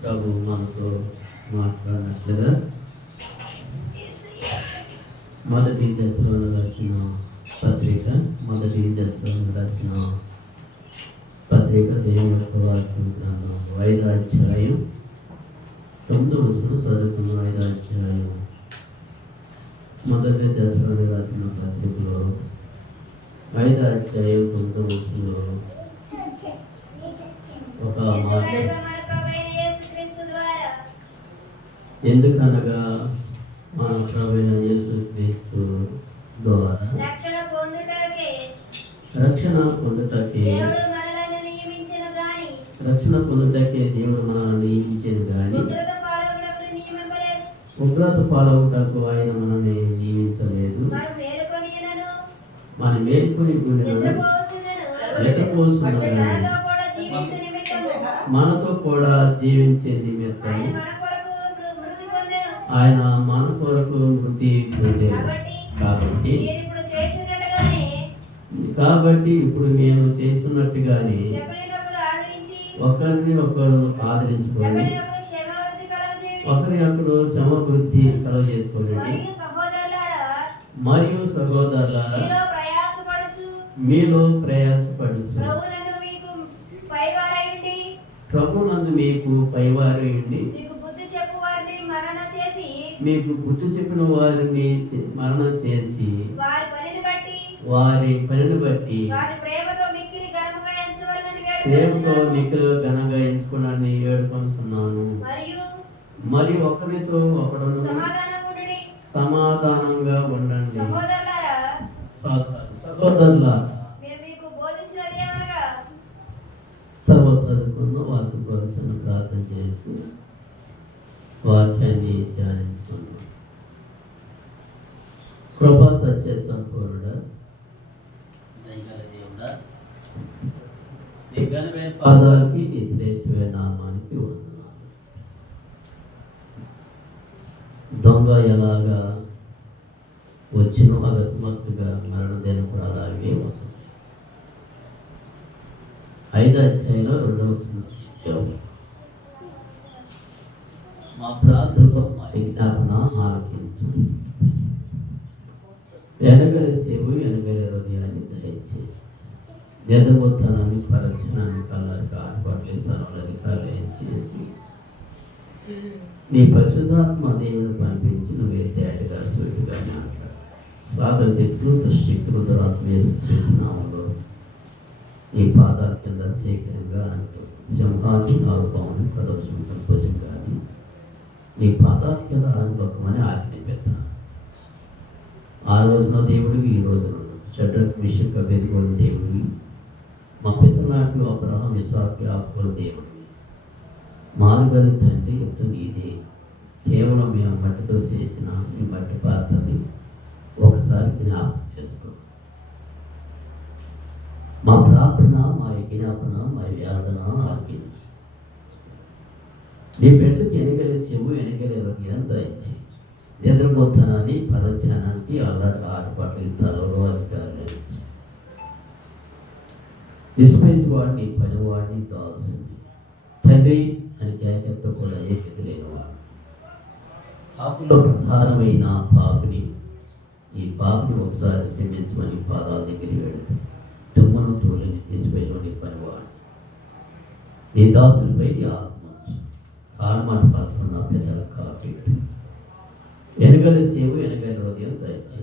ప్రభు మనతో మాట్లాడినట్లుగా మొదటి దశలో రాసిన పత్రిక దేవుని యొక్క వాక్యం గ్రంథం 5వ అధ్యాయం 9వ వచనం చదువుకున్న 5వ అధ్యాయం మొదటి దశలో రాసిన పత్రికలో 5వ అధ్యాయం 9వ వచనంలో ఒక మాట, ఎందుకనగా మన ప్రభువైన యేసుక్రీస్తు ద్వారా రక్షణ పొందుటకే దేవుడు మనల్ని నియమించెను గాని ఉగ్రత పాలవుటకు ఆయన మనల్ని నియమించలేదు. మన మేలుకొని మనతో కూడా జీవించే నిమిత్తం ఆయన మన కొరకు మృతి పొందారు. కాబట్టి ఇప్పుడు మేము చేస్తున్నట్టుగానే ఒకరిని ఒకరు ఆదరించుకోండి, ఒకరి ఒకరు క్షమాభివృద్ధి కలుగజేసుకోండి. మరియు సహోదరులారా, మీలో ప్రయాసపడుచు ప్రభునందు మీకు పైవారై ఉండి మీకు బుద్ధి చెప్పిన వారిని మరణం చేసి వారి పనిని బట్టి ప్రేమతో మిక్కిలి ఘనంగా ఎంచుకున్నానని వేడుకొనుచున్నాను. మరియు ఒకరితో ఒకడును సమాధానంగా ఉండండి. సహోదరులారా, చదువుకున్న వాక్యం కోసం ప్రార్థన చేసి వాక్యాన్ని ధ్యానించుకున్నాం. కృపా సత్య సంపూర్ణుడా, దయగల దేవుడా, నీ ఘనమైన పాదాలకి నీ శ్రేష్టమైన నామానికి వందనాలు. దొంగ ఎలాగా వచ్చిన అకస్మాత్తుగా మరణదినం కూడా అలాగే వస్తుంది. 5వ అధ్యాయంలో 2వ వచనం మా ప్రార్థనలో మా విజ్ఞాపన ఆలకించు, వెనగలి సేవు వెనగలి హృదయాన్ని దయచేసి నిద్రపోతానని పరచనాన్ని కళ్ళకి ఆటపాట్లు స్థలంలో అధికారులు చేసి నీ పరిశుద్ధాత్మ దేవుని పంపించి నువ్వే తేటగా సూటిగా మాట్లాడు. స్వాగతికులు దుష్టికులు దురాత్మేస్తున్నాములో నీ పాదాల కింద శీఘ్రంగా అంటూ సింహాన్ని 4 పావులు 10వ భుజం కానీ నీ పాదాల కింద ఆనందమని ఆజ్ఞాపిస్తున్నాను. ఆ రోజున దేవుడివి, ఈ రోజున షడ్రక్ మిషక్ అబేద్గోలు దేవుడివి, మా పితరులకు అబ్రహాం ఇస్సాకు యాకోబుల దేవుడివి. మారుగది తండ్రి ఎత్తు నీదే. కేవలం మేము మట్టితో చేసిన ఈ మట్టి పాత్రని ఒకసారి జ్ఞాపకం చేసుకో. మా ప్రార్థన, మా విజ్ఞాపన, మా వేదన ఆలకించు. నీ బిడ్డకి ఎనగలి శివు ఎనగలి హృదయం దయచి నిద్రపోతానని పరచనానికి అలాగే ఆటపాట్ల స్థలంలో అధికారులు డిస్పేజ్ వాడిని, పనివాడిని, దాసుని తండ్రి అని కేకతో కూడా ఏకతి లేనివాడు, పాపులో ప్రధానమైన పాపిని, ఈ పాపిని ఒకసారి క్షమించమని పాదాల దగ్గర వెళుతూ తుమ్మను తోలిని తీసిపోయి పనివాడు నీ దాసులపై నీ ఆత్మ కాల్మాట పడుతున్న పెద్దలు కాపెట్టు. వెనగలి సేవ వెనగలి హృదయం దయచి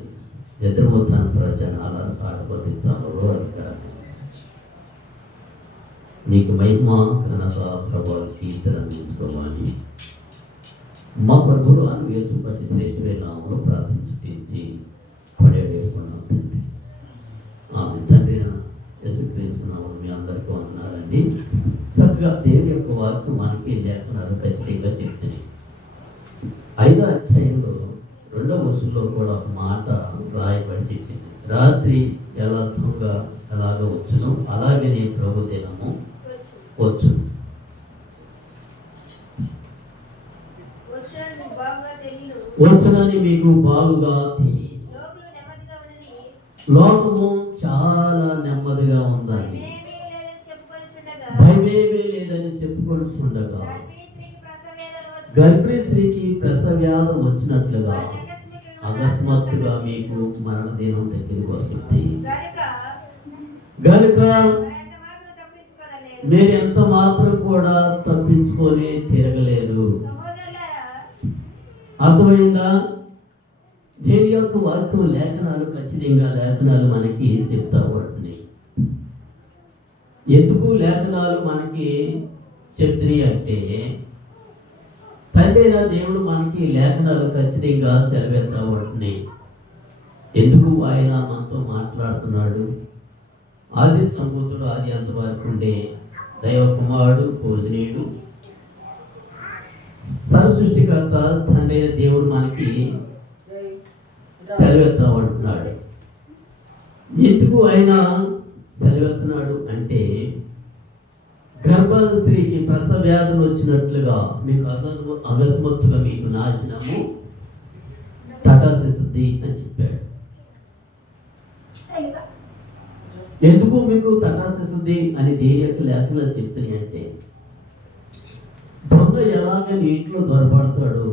నిద్రపోతాను ప్రజనాలను ఆటపట్టిస్తాను అధికారం. నీకు మహిమ ఘనత ప్రభావాలు కీర్తన అందించుకోవాలి. మా ప్రభువులు అని యేసుపతి శ్రేష్ఠమైన నామములో ప్రార్థించి పడేడుకున్నాం తండ్రి. ఆమె తండ్రి యేసుక్రీస్తు నామములో మీ అందరికీ వందనాలండి. చక్కగా దేవుని యొక్క వాక్యం మనకి లేఖనాలు ఖచ్చితంగా చెప్తున్నాయి. 5వ అధ్యాయంలో 2వ వచనంలో కూడా ఒక మాట రాయబడి చెప్పింది. రాత్రి ఎలా దొంగ ఎలాగ వచ్చును అలాగే నీ ప్రభు దినము వచ్చును. వచ్చునని మీకు బాగుగా తెలియదు. లోకము చాలా నెమ్మదిగా ఉందని భయమేమీ లేదని చెప్పుకొనుచుండగా గర్భిణీ స్త్రీకి ప్రసవ్యాధం వచ్చినట్లుగా అకస్మాత్తుగా మీకు మరణ దినం దగ్గరికి వస్తుంది గనుక మీరు ఎంత మాత్రం కూడా తప్పించుకొని తిరగలేరు. అర్థమైందా? దేవుని యొక్క వాక్యం లేఖనాలు ఖచ్చితంగా లేఖనాలు మనకి చెప్తా వాటిని. ఎందుకు లేఖనాలు మనకి చెప్తున్నాయి అంటే తండ్రి దేవుడు మనకి లేఖనాలు ఖచ్చితంగా సెలవెత్తా వాటిని. ఎందుకు ఆయన మనతో మాట్లాడుతున్నాడు? ఆది సంబూతుడు ఆది అంతవరకు ఉండే దైవ కుమారుడు పూజనీయుడు సర్వ సృష్టికర్త తండ్రి దేవుడు మనకి సెలవెత్తామంటున్నాడు. ఎందుకు ఆయన సెలవెత్తున్నాడు అంటే గర్భ స్త్రీకి ప్రసవ వ్యాధులు వచ్చినట్లుగా మీకు అకస్మాత్తుగా మీకు నాశనము తటాసిస్తుంది అని చెప్పాడు. ఎందుకు మీకు తటాసిస్తుంది అని దేని యొక్క లేఖలు చెప్తున్నాయి అంటే దొంగ ఎలాగ నీ ఇంట్లో దొరపడతాడో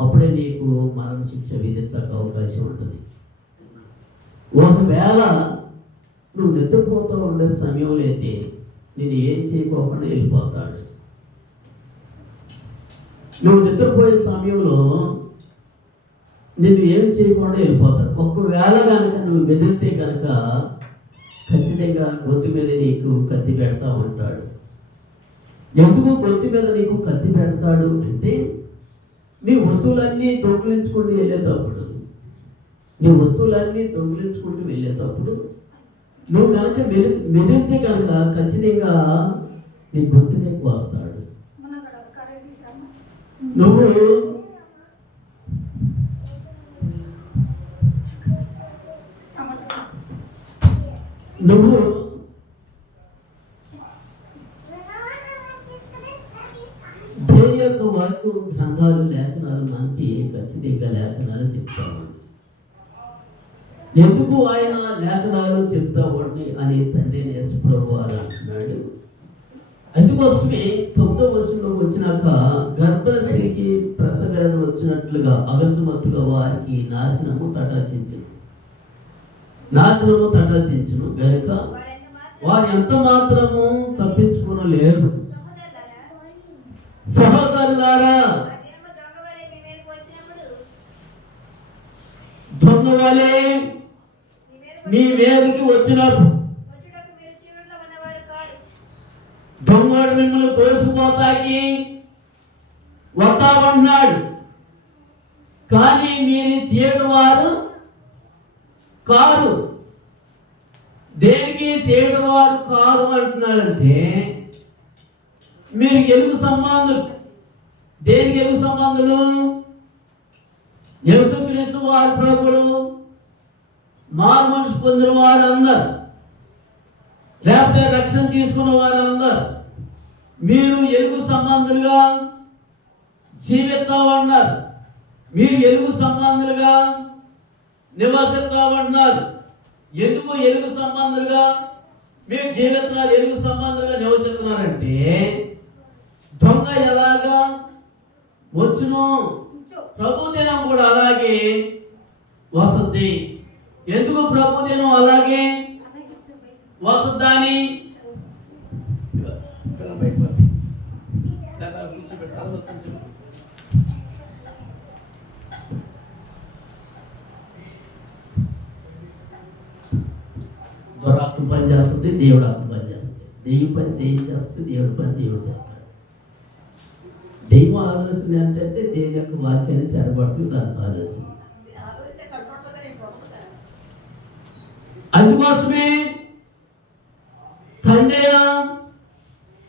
అప్పుడే నీకు మరణ శిక్ష విధించడానికి అవకాశం ఉంటుంది. ఒకవేళ నువ్వు నిద్రపోతూ ఉండే సమయంలో అయితే నేను ఏం చేయకోకుండా వెళ్ళిపోతాడు. నువ్వు నిద్రపోయే సమయంలో నిన్ను ఏం చేయకుండా వెళ్ళిపోతాడు. ఒకవేళ కనుక నువ్వు మెదిలితే కనుక ఖచ్చితంగా గొంతు మీద నీకు కత్తి పెడతా ఉంటాడు. ఎందుకు గొంతు మీద నీకు కత్తి పెడతాడు అంటే నీ వస్తువులన్నీ దొంగిలించుకుంటూ వెళ్ళేటప్పుడు నువ్వు కనుక మెదిలితే కనుక ఖచ్చితంగా నీ గొంతు మీద వస్తాడు. నువ్వు దేవుని యొక్క వాక్యం గ్రంథాలు లేఖనాలు మనకి ఖచ్చితంగా లేఖనాలు చెప్తామండి. ఎందుకు ఆయన లేఖనాలు చెప్తామండి అని తండ్రి యేసు ప్రభువు వారు అంటున్నాడు. అందుకోసమే 9వ వచనంలో వచ్చినాక గర్భశ్రీకి ప్రసవేదన వచ్చినట్లుగా అకస్మాత్తుగా వారికి నాశనము తటాచించును గనుక వారు ఎంత మాత్రము తప్పించుకోలేరు. సహోదరులారా, దొంగ వలె మీ మీదకి వచ్చినప్పుడు దొంగడు మిమ్మల్ని తోసిపోతాకి వస్తామన్నాడు. కానీ మీరు చేయడం వారు కారు. దేనికి చేయడం వారు కారు అంటున్నాడంటే మీరు ఎలుగు సంబంధులు. దేనికి ఎలుగు సంబంధులు? యేసుక్రీస్తు వారి ప్రభులు మారు మనసు పొందిన వారందరు, లేకపోతే రక్షణ తీసుకున్న వారందరు మీరు ఎలుగు సంబంధులుగా జీవిస్తూ ఉన్నారు. మీరు ఎలుగు సంబంధులుగా నివసిస్తూ ఉన్నారు. ఎందుకు ఎలుగు సంబంధులుగా మీరు జీవిస్తున్నారు, ఎలుగు సంబంధులుగా నివసిస్తున్నారంటే దొంగ ఎలాగా వచ్చును ప్రభుదినం కూడా అలాగే వస్తుంది. ఎందుకు ప్రభుదినం అలాగే వస్తుందని దురాత్మ పని చేస్తుంది, దేవుడు ఆత్మ పని చేస్తుంది. దెయ్యం పని దెయ్యం చేస్తుంది, దేవుడి పని దేవుడు చేస్తాడు. దెయ్యం ఆలోచన ఏంటంటే దేవుని యొక్క వాక్యాన్ని చెడబడుతుంది దాని ఆలోచన. అందుకోసమే తండ్రి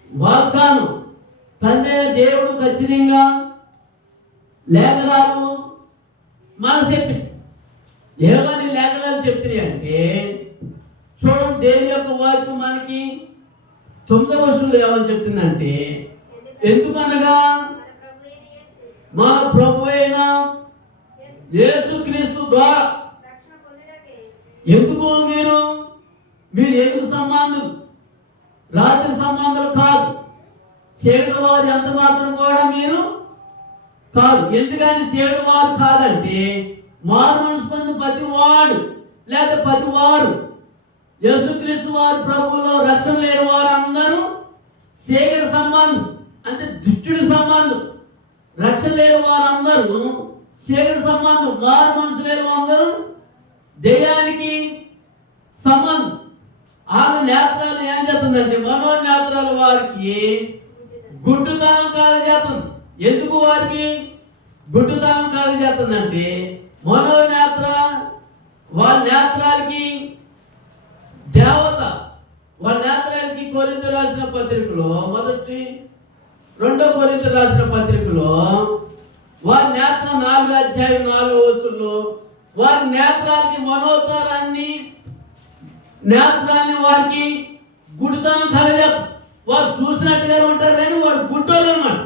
వాగ్దానం, తండ్రి దేవుడు ఖచ్చితంగా లేఖనాలు మనం చెప్పి ఏమని లేఖనాలు చెప్తున్నాయి అంటే చూడండి, దేవుని యొక్క వాక్యం మనకి 9వ వచనంలో ఏమని చెప్తుందంటే ఎందుకనగా మన ప్రభు అయిన యేసుక్రీస్తు ద్వారా. ఎందుకు మీరు ఎలుగు సంబంధులు, రాత్రి సంబంధాలు కాదు, చీకటి వారు ఎంత మాత్రం కూడా మీరు కాదు. ఎందుకని చీకటి వారు కాదంటే మారు మనసు పొందిన ప్రతివాడు లేదా ప్రతివారు యేసుక్రీస్తు వారు ప్రభువులో రక్షణ లేని వారు అందరూ చీకటి సంబంధం అంటే దుష్టుడి సంబంధం. రక్షణ లేని వారందరూ చీకటి సంబంధం. మారు మనసు లేని అందరూ దెయ్యానికి సంబంధం. ఆరు నేత్రాలు ఏం చేస్తుందంటే మనోనేత్రాల వారికి గుడ్డుతనం కలగజేస్తుంది. ఎందుకు వారికి గుడ్డుతనం కలగజేస్తుందంటే మనోనేత్ర వాళ్ళ నేత్రాలకి దేవత వాళ్ళ నేత్రాలకి కొరింథీయులకు రాసిన పత్రికలో 2 కొరింథీయులకు రాసిన పత్రికలో వారి నేత్ర 4వ అధ్యాయం 4వ వచనంలో వారి నేత్రాలకి మనోతరాన్ని నేత్రాన్ని వారికి గుడ్డుతనం కలగజేస్తుంది. వారు చూసినట్టుగా ఉంటారు కానీ వాడు గుడ్డోళ్ళు అన్నమాట.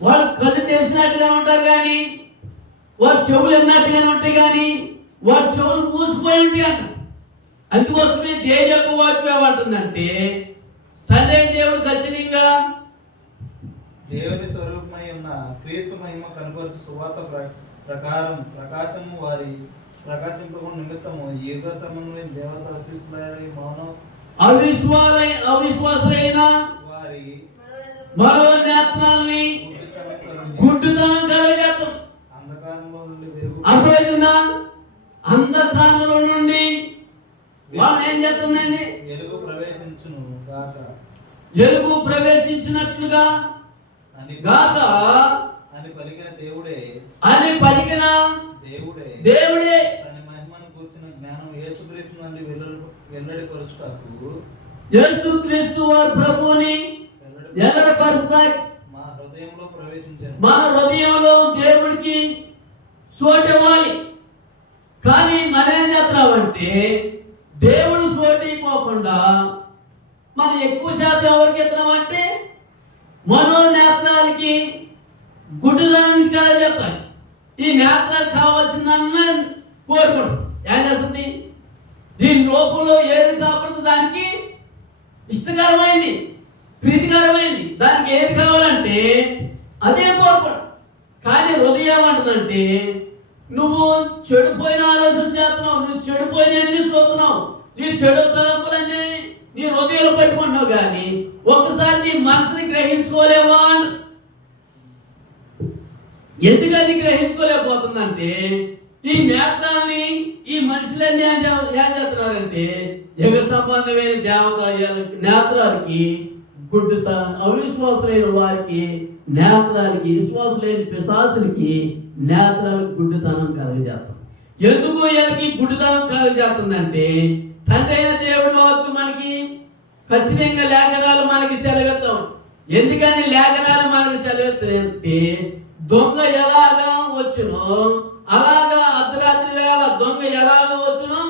వాడు కళ్ళు తెరిచినట్టుగా ఉంటారు కానీ వాడు చెవులు ఎన్నట్టుగానే ఉంటాయి కానీ వాడు చెవులు మూసిపోయి ఉంటాయి అంట. అందుకోసమే దేవుని యొక్క వాక్యం ఏమంటుందంటే తండ్రి దేవుడు ఖచ్చితంగా దేవుని స్వరూపమై ఉన్న క్రీస్తు మహిమ కనపరుచు సువార్త ప్రకారం ప్రకాశము వారి ప్రకాశింపకుండా నిమిత్తము యుగ సంబంధమైన దేవత అశిష్యులైన మౌనం అవిశ్వాసులైన వారి మనోనేత్రాల్ని గుడ్డుతనం కలగజేస్తుంది. అంధకారంలో నుండి వెలుగు అర్థమైందా? అంధకారంలో నుండి వాళ్ళు ఏం చేస్తుందండి? వెలుగు ప్రవేశించును గాక వెలుగు ప్రవేశించినట్లుగా గాక అని పలికిన దేవుడే దేవుడే తన మహిమను కూర్చున్న జ్ఞానం యేసుక్రీస్తు నుండి వెల్లడిపరుచుటకు యేసుక్రీస్తు వారి ప్రభువుని వెల్లడిపరుచుటకు మన హృదయంలో దేవుడికి చోటు ఇవ్వాలి. కానీ మరేం చేస్తున్నామంటే దేవుడు చోటు ఇవ్వకుండా మనం ఎక్కువ శాతం ఎవరికి ఇస్తున్నామంటే మనోనేత్రాలకి గుడ్డుదనానికి కలగజేస్తాయి. ఈ నేత్రాలు కావాల్సిందన్న కోరుకుంటాం. ఏం చేస్తుంది? దీని లోపల ఏది కాకుండా దానికి ఇష్టకరమైంది ప్రీతికరమైంది దానికి ఏది కావాలంటే అదే కోరుకుంటాం. కానీ హృదయం ఏమంటుందంటే నువ్వు చెడిపోయిన ఆలోచన చేస్తున్నావు, నువ్వు చెడిపోయినవన్నీ చూస్తున్నావు, నీ చెడు తలంపులన్నీ నీ హృదయంలో పెట్టుకుంటున్నావు. కానీ ఒక్కసారి నీ మనసుని గ్రహించుకోలేవా? ఎందుకని గ్రహించుకోలేకపోతుందంటే ఈ నేత్రాన్ని ఈ మనుషులన్నీ ఏం చేస్తున్నారంటే యుగ సంబంధమైన దేవత నేత్రాలకి గుడ్డుత అవిశ్వాసులైన వారికి నేత్రాలకి విశ్వాసులైన పిశాచులకి నేత్రాలకు గుడ్డుతనం కలగజేస్తాం. ఎందుకు వీళ్ళకి గుడ్డుతనం కలగజేస్తుందంటే తండ్రి అయిన దేవుడి వాక్కు మనకి ఖచ్చితంగా లేఖనాలు మనకి సెలవెత్తాం. ఎందుకని లేఖనాలు మనకి సెలవెత్తాయంటే దొంగ ఎలాగా వచ్చునో అలాగా అర్ధరాత్రి వేళ దొంగ ఎలాగా వచ్చునో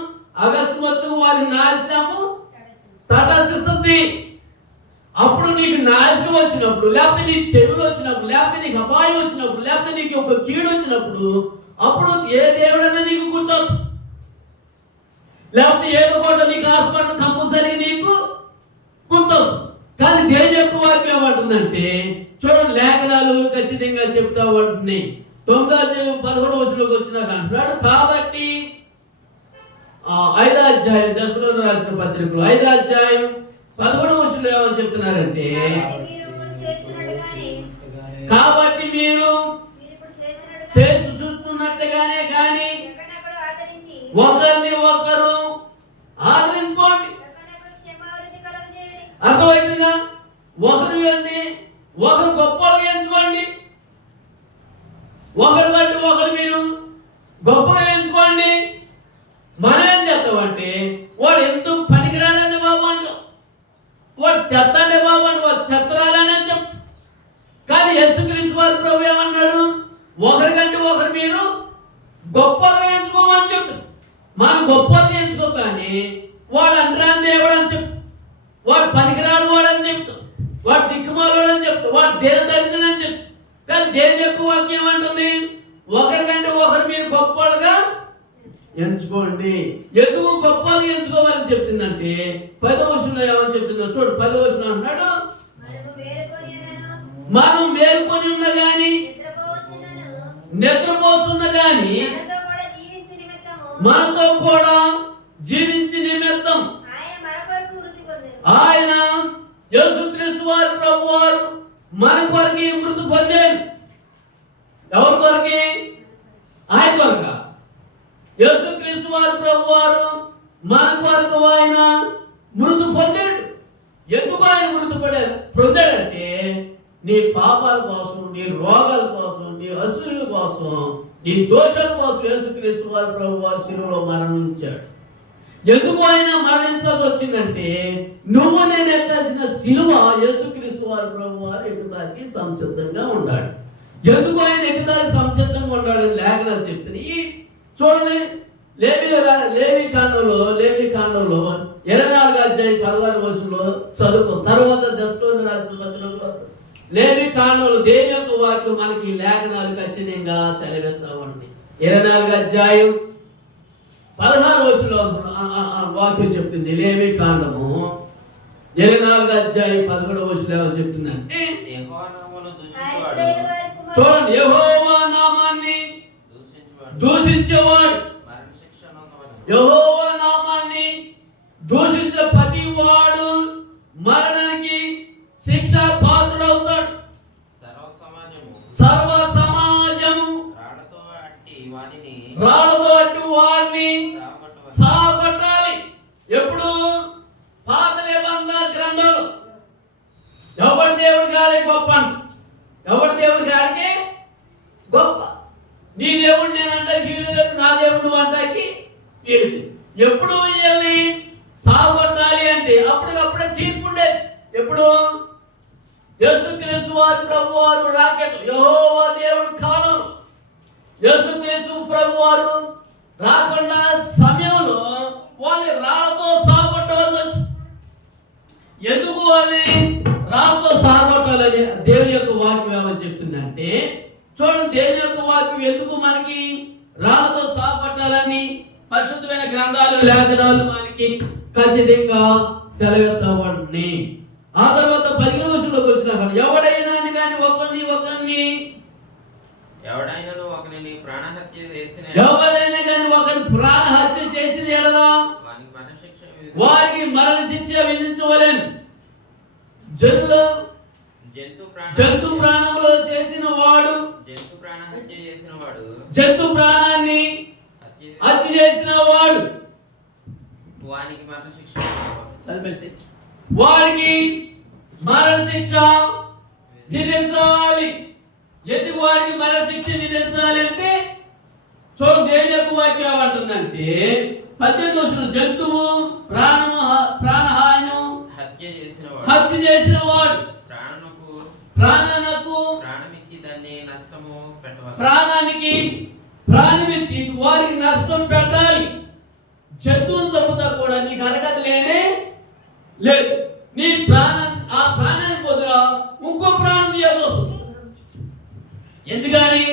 అకస్మాత్తుగా వారి నాశనము తటస్థిస్తుంది. అప్పుడు నీకు నాశనం వచ్చినప్పుడు లేకపోతే నీకు తెగులు వచ్చినప్పుడు లేకపోతే నీకు అపాయం వచ్చినప్పుడు లేకపోతే నీకు ఒక కీడు వచ్చినప్పుడు అప్పుడు ఏ దేవుడైనా నీకు గుర్తొచ్చు. లేకపోతే ఏదో కూడా నీకు హాస్పిటల్ కంపల్సరీ నీకు గుర్తొచ్చు. కానీ దేవుని యొక్క వాక్యం ఏమంటుందంటే చూడండి లేఖనాలు ఖచ్చితంగా చెప్తా ఉంటున్నాయి. 9-11 వచనంలోకి వచ్చినాక అంటున్నాడు కాబట్టి 5వ అధ్యాయం దశలోని రాసిన పత్రికలు 5వ అధ్యాయం 11వ వచనంలో ఏమని చెప్తున్నారంటే కాబట్టి మీరు చేసి చూస్తున్నట్టుగానే కానీ ఒకరిని ఒకరు ఆదరించుకోండి. అర్థమవుతుందా? ఒకరు వెళ్ళి ఒకరు గొప్పగా ఎంచుకోండి. ఒకరి బట్టి ఒకరు మీరు గొప్పగా ఎంచుకోండి. మనం ఏం చేస్తామంటే వాడు ఎందుకు పనికిరాడండి బాబు అంటాం, వాడు చెత్త అండి బాబు అంటే వాడు చెత్తరాలని చెప్తాం. కానీ యేసుక్రీస్తు వారి ప్రభు ఏమన్నాడు? ఒకరికంటే ఒకరు మీరు గొప్పగా ఎంచుకోమని చెప్తాం. మనం గొప్పగా ఎంచుకో కానీ వాడు అంటరాని దేవుడు అని చెప్తాం, వాడు పనికిరాడు వాడు అని చెప్తాం, వాడు దిక్కుమాలోడు అని చెప్తాం, వాడు దేని దరిద్రుడు అని చెప్తాం. కానీ దేవుని యొక్క వాక్యం ఏమంటుంది? ఒకరికంటే ఒకరు మీరు గొప్పలుగా ఎంచుకోండి. ఎందుకు గొప్పలు ఎంచుకోవాలని చెప్తుందంటే 10వ వచనంలో ఏమని చెప్తుందో చూడు. 10వ వచనం అంటున్నాడు మనం మేల్కొని ఉన్న గాని నిద్రపోతున్న గాని మనతో కూడా జీవించి నిమిత్తం ఆయన యేసుక్రీస్తు వారి ప్రభు వారు మన కొరకు మృతి పొందారు. ఎవరి కొరకి? ఆయన కొరక. యేసుక్రీస్తు వారి ప్రభు వారు మన కొరకు ఆయన మృతి పొందాడు. ఎందుకు ఆయన మృతి పొందాడంటే నీ పాపాల కోసం, నీ రోగాల కోసం, నీ అసూయల కోసం, నీ దోషాల కోసం యేసుక్రీస్తు వారి ప్రభు వారు శిలువలో మరణించాడు. ఎందుకు ఆయన మరణించాల్సి వచ్చిందంటే నువ్వు నేను ఎక్కాల్సిన శిలువ యేసుక్రీస్తు వారి ప్రభు వారు ఎక్కుతానికి సంసిద్ధంగా ఉన్నాడు. ఎందుకు ఆయన ఎక్కుతానికి సంసిద్ధంగా ఉన్నాడని లేఖనాలు చెప్తున్నాయి. చూడండి, లేవి కాండంలో 24:16 చదువు. తర్వాత దశలోని రాసిన పత్రికలో లేవి కాండంలో దేని యొక్క వాక్యం మనకి లేఖనాలు ఖచ్చితంగా సెలవెత్తామండి. 24:16 వాక్యం చెప్తుంది. లేవి కాండము 24:11 ఏమని చెప్తుందంటే, చూడండి, యెహోవా నామాన్ని దూషించేవాడు, యెహోవా నామాన్ని దూషించే ప్రతి వాడు మరణానికి శిక్ష పాత్రుడవుతాడు. సర్వ సమాజము రాళ్లతో అట్టి వారిని సాగొట్టాలి. ఎప్పుడు? పాత నిబంధన గ్రంథంలో ఎవరి దేవుడి గాడే గొప్ప అంట. ఎవరి దేవుడి గాడికే గొప్ప. నీ దేవుడు నేనంటే వీలు లేదు, నా దేవుడు నువ్వు అంటాకి వీలు లేదు. ఎప్పుడు వీళ్ళని సాగొట్టాలి అంటే అప్పటికప్పుడే తీర్పు ఉండేది. ఎప్పుడు? యేసుక్రీస్తు వారి ప్రభు వారు రాకెట్ యెహోవా దేవుడి కాలం, యేసుక్రీస్తు ప్రభు వారు రాకుండా సమయంలో వాళ్ళని రాళ్లతో సాగొట్టవలసి వచ్చింది. ఎందుకు వాళ్ళని రాళ్లతో సాగొట్టాలని దేవుని యొక్క వాక్యం ఏమని చెప్తుందంటే, చూడండి, దేవుని యొక్క వాక్యం ఎందుకు మనకి రాళ్లతో సాగొట్టాలని పరిశుద్ధమైన గ్రంథాలు, లేఖనాలు మనకి ఖచ్చితంగా సెలవెత్తబడి. ఆ తర్వాత 15 వచ్చిన ఎవడైనా కానీ ఒకరిని ప్రాణహత్య చేసిన ఎడల వారికి మరణ శిక్ష విధించవలెను. జంతు ప్రాణములో చేసిన వాడు, జంతు ప్రాణాన్ని హత్య చేసిన వాడు వారికి మరణ శిక్ష విధించాలి. ఎందుకు వాడికి మరణ శిక్ష విధించాలి అంటే, చూడు, దేవుని యొక్క వాక్యం ఏమంటుందంటే 18 జంతువు ప్రాణహానిను హత్య చేసిన వాడు ప్రాణానికి ప్రాణమిచ్చి వారికి నష్టం పెట్టాలి. జంతువుని చంపుతా కూడా నీకు అర్హత లేనే లేదు. నీ ఆ ప్రాణానికి బదులు ఇంకో ప్రాణం ఇవ్వాల్సి వస్తుంది. ఎందుకని?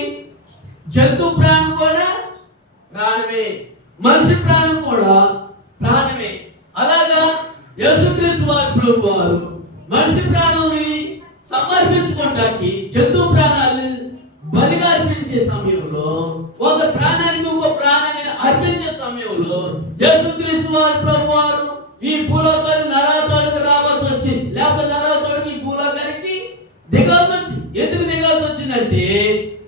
జంతు ప్రాణం కూడా ప్రాణమే, మనిషి ప్రాణం కూడా ప్రాణమే. అలాగా యేసుక్రీస్తు వారి ప్రభు వారు మనిషి ప్రాణాన్ని సమర్పించుకోవడానికి జంతు ప్రాణాలను బలిగా అర్పించే సమయంలో, ఒక ప్రాణానికి ఇంకో ప్రాణాన్ని అర్పించే సమయంలో యేసుక్రీస్తు వారి ప్రభు వారు ఈ భూలోకానికి నరాతోడికి రావాల్సి వచ్చింది. లేకపోతే నరాతోడికి ఈ భూలోకానికి దిగాల్సి వచ్చింది. ఎందుకు దిగాల్సి వచ్చిందంటే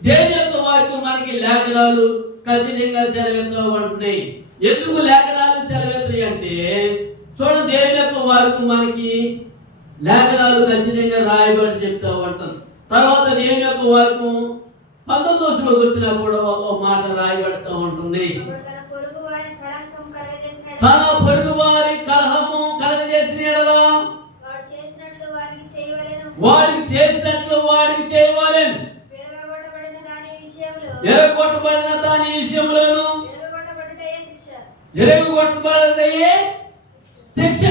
దేవుని యొక్క వాక్యం మనకి లేఖనాలు ఖచ్చితంగా సెలవెత్తబడుతున్నాయి. ఎందుకు లేఖనాలు సెలవెత్తాయి అంటే, చూడండి, దేవుని యొక్క వాక్యం మనకి లేఖనాలు ఖచ్చితంగా రాయబడి చెప్తా ఉంటాను. తర్వాత దేవుని యొక్క వాక్యం 19 వచ్చినా కూడా ఒక మాట రాయబడుతూ ఉంటుంది. తన పొరుగు వారి కలహము కలగజేసిన ఎడల వాడికి చేసినట్లు వాడికి చేయవలెను. ఎరగొట్టబడిన దాని విషయంలోను ఎరగొట్టబడినయే శిక్ష.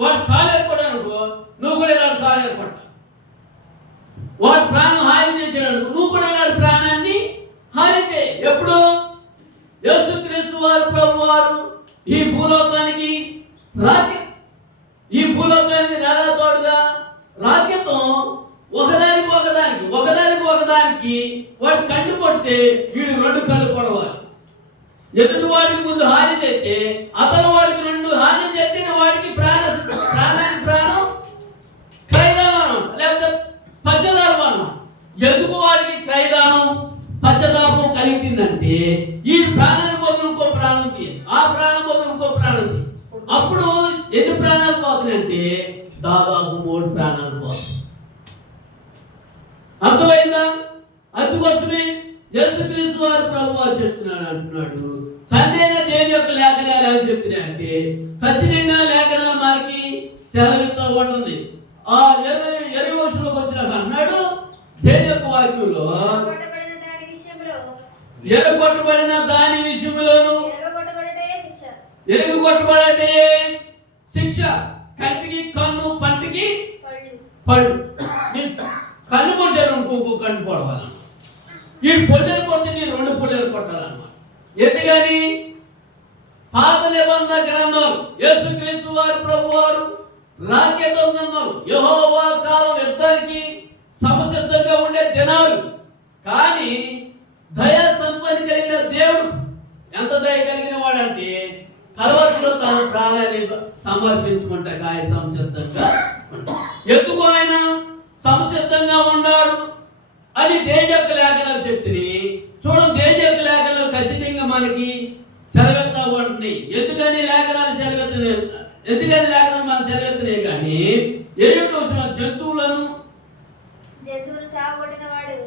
వాడు కాలు ఏర్పడానుకో, నువ్వు కూడా ఇలాంటి కాలు ఏర్పడ్డా. వాడు ప్రాణం హాని చేసాడు, నువ్వు కూడా ఇలాంటి ప్రాణాన్ని హాని చేయి. ఎప్పుడు? యేసుక్రీస్తు వారి ప్రభు వారు ఈ భూలోకానికి రాకెట్, ఈ భూలోకానికి నెలతోడుగా రాకెట్ ఒకదానికి వాడికి వాడు కన్ను కొడితే వీడు 2 కళ్ళు పొడవాలి. ఎదుటి వాడికి ముందు హాని చేస్తే అతను వాడికి 2 హాని చేస్తే వాడికి ప్రాణానికి ప్రాణం క్రైదానం లేకపోతే పచ్చదానం అన్నమాట. ఎందుకు వాడికి క్రైదానం పచ్చదాపం కలిగిందంటే ఈ ప్రాణాన్ని బదులు ఇంకో ప్రాణం తీయాలి, ఆ ప్రాణం బదులు ఇంకో ప్రాణం తీయాలి. అప్పుడు ఎన్ని ప్రాణాలు పోతున్నాయంటే దాదాపు 3 ప్రాణాలు పోతాయి. అర్థమైందా? అందుకోసమే యేసుక్రీస్తు వారు ప్రభువారు చెప్తున్నాడు, అంటున్నాడు తండ్రి అయిన దేవుని యొక్క లేఖనాలు అని చెప్తున్నాయి అంటే ఖచ్చితంగా లేఖనాలు మనకి సెలవిస్తూ ఉంటుంది. ఆ 20 వర్షంలోకి వచ్చినాక అన్నాడు దేవుని యొక్క వాక్యంలో ఎరగొట్టబడిన దాని విషయంలోను ఎరగొట్టబడే శిక్ష, కంటికి కన్ను పంటికి పళ్ళు. కన్ను కొట్టారు ఇంకో కన్ను పొడవాలన్నమాట. ఈ పొల్లెలు కొడితే నీ 2 పొల్లెలు కొట్టాలన్నమాట. ఎందుకని పాత నిబంధన గ్రంథం యేసుక్రీస్తు వారి ప్రభువారు రాకేతో గ్రంథం యెహోవా కాలం యుద్ధానికి సమసిద్ధంగా ఉండే దినాలు. కానీ దయా సంపత్తి కలిగిన దేవుడు ఎంత దయ కలిగిన వాడంటే కలవరిలో తన ప్రాణాన్ని సమర్పించుకుంటే ఆయన సంసిద్ధంగా. ఎందుకు ఆయన సంసిద్ధంగా ఉన్నాడు అని దేవుని యొక్క లేఖనాలు చెప్తుంది. చూడండి, దేవుని యొక్క లేఖనాలు ఖచ్చితంగా మనకి సెలవెత్తా ఉంటున్నాయి. ఎందుకని లేఖనాలు సెలవెత్తున్నాయి, ఎందుకని లేఖనాలు మనకు సెలవెత్తున్నాయి కానీ